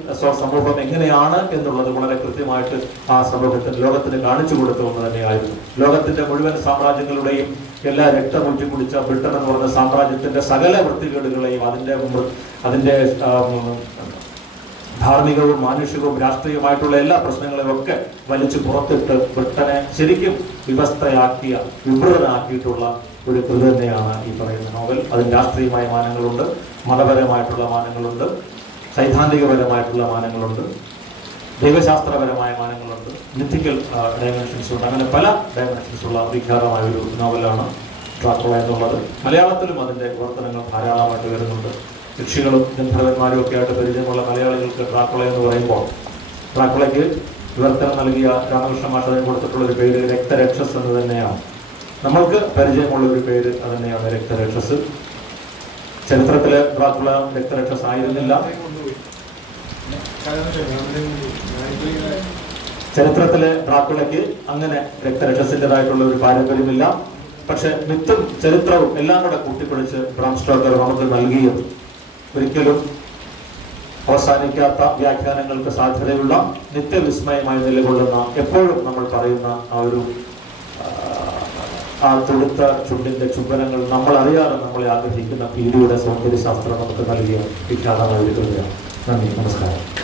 സമൂഹം എങ്ങനെയാണ് എന്നുള്ളത് വളരെ കൃത്യമായിട്ട് ആ സമൂഹത്തിന് ലോകത്തിന് കാണിച്ചു കൊടുത്ത ഒന്ന് തന്നെയായിരുന്നു. ലോകത്തിന്റെ മുഴുവൻ സാമ്രാജ്യങ്ങളുടെയും എല്ലാ രക്തമൂറ്റി കുടിച്ച ബ്രിട്ടൻ എന്ന് പറഞ്ഞ സാമ്രാജ്യത്തിന്റെ സകല വൃത്തികേടുകളെയും അതിന്റെ ധാർമ്മികവും മാനുഷികവും രാഷ്ട്രീയമായിട്ടുള്ള എല്ലാ പ്രശ്നങ്ങളെയും ഒക്കെ വലിച്ചു പുറത്തിട്ട് ബ്രിട്ടനെ ശരിക്കും വിവസ്ഥയാക്കിയ വിവൃതനാക്കിയിട്ടുള്ള ഒരു കൃതി തന്നെയാണ് ഈ പറയുന്ന നോവൽ. അതിന് രാഷ്ട്രീയമായ മാനങ്ങളുണ്ട്, മതപരമായിട്ടുള്ള മാനങ്ങളുണ്ട്, സൈദ്ധാന്തികപരമായിട്ടുള്ള മാനങ്ങളുണ്ട്, ദൈവശാസ്ത്രപരമായ മാനങ്ങളുണ്ട്, മിത്തിക്കൽ ഡയമെൻഷൻസ് ഉണ്ട്. അങ്ങനെ പല ഡയമെൻഷൻസ് ഉള്ള വിഖ്യാതമായ ഒരു നോവലാണ് ഡ്രാക്കുള എന്നുള്ളത്. മലയാളത്തിലും അതിൻ്റെ വിവർത്തനങ്ങൾ ധാരാളമായിട്ട് വരുന്നുണ്ട്. ഋഷികളും ഗന്ധർവന്മാരും ഒക്കെ ആയിട്ട് പരിചയമുള്ള മലയാളികൾക്ക് ഡ്രാക്കുള എന്ന് പറയുമ്പോൾ ഡ്രാക്കുളയ്ക്ക് വിവർത്തനം നൽകിയ രാമകൃഷ്ണ മാഷ് അതിന് കൊടുത്തിട്ടുള്ള ഒരു പേര് രക്തരക്ഷസ് എന്ന് തന്നെയാണ്. നമ്മൾക്ക് പരിചയമുള്ള ഒരു പേര് അത് തന്നെയാണ് രക്തരക്ഷസ്. ചരിത്രത്തിലെ ഡ്രാക്കുള രക്തരക്ഷസ് ആയിരുന്നില്ല. ചരിത്രത്തിലെ ഡ്രാക്കുളയ്ക്ക് അങ്ങനെ രക്തരക്ഷസിൻ്റെതായിട്ടുള്ള ഒരു പാരമ്പര്യമില്ല. പക്ഷെ മിത്തും ചരിത്രവും എല്ലാം കൂടെ കൂട്ടിപ്പിടിച്ച് ബ്രാം സ്റ്റോക്കർ നമുക്ക് നൽകിയും ഒരിക്കലും അവസാനിക്കാത്ത വ്യാഖ്യാനങ്ങൾക്ക് സാധ്യതയുള്ള നിത്യവിസ്മയമായി നിലകൊള്ളുന്ന, എപ്പോഴും നമ്മൾ പറയുന്ന ആ തൊടുത്ത ചുണ്ടിന്റെ ചുംബനങ്ങൾ നമ്മൾ അറിയാതെ നമ്മളെ ആഗ്രഹിക്കുന്ന പീഡിയുടെ സൗന്ദര്യശാസ്ത്രം നമുക്ക് നൽകിയ വിഖ്യാതമായ ഒരു കൃതിയാണ്. നന്ദി, നമസ്കാരം.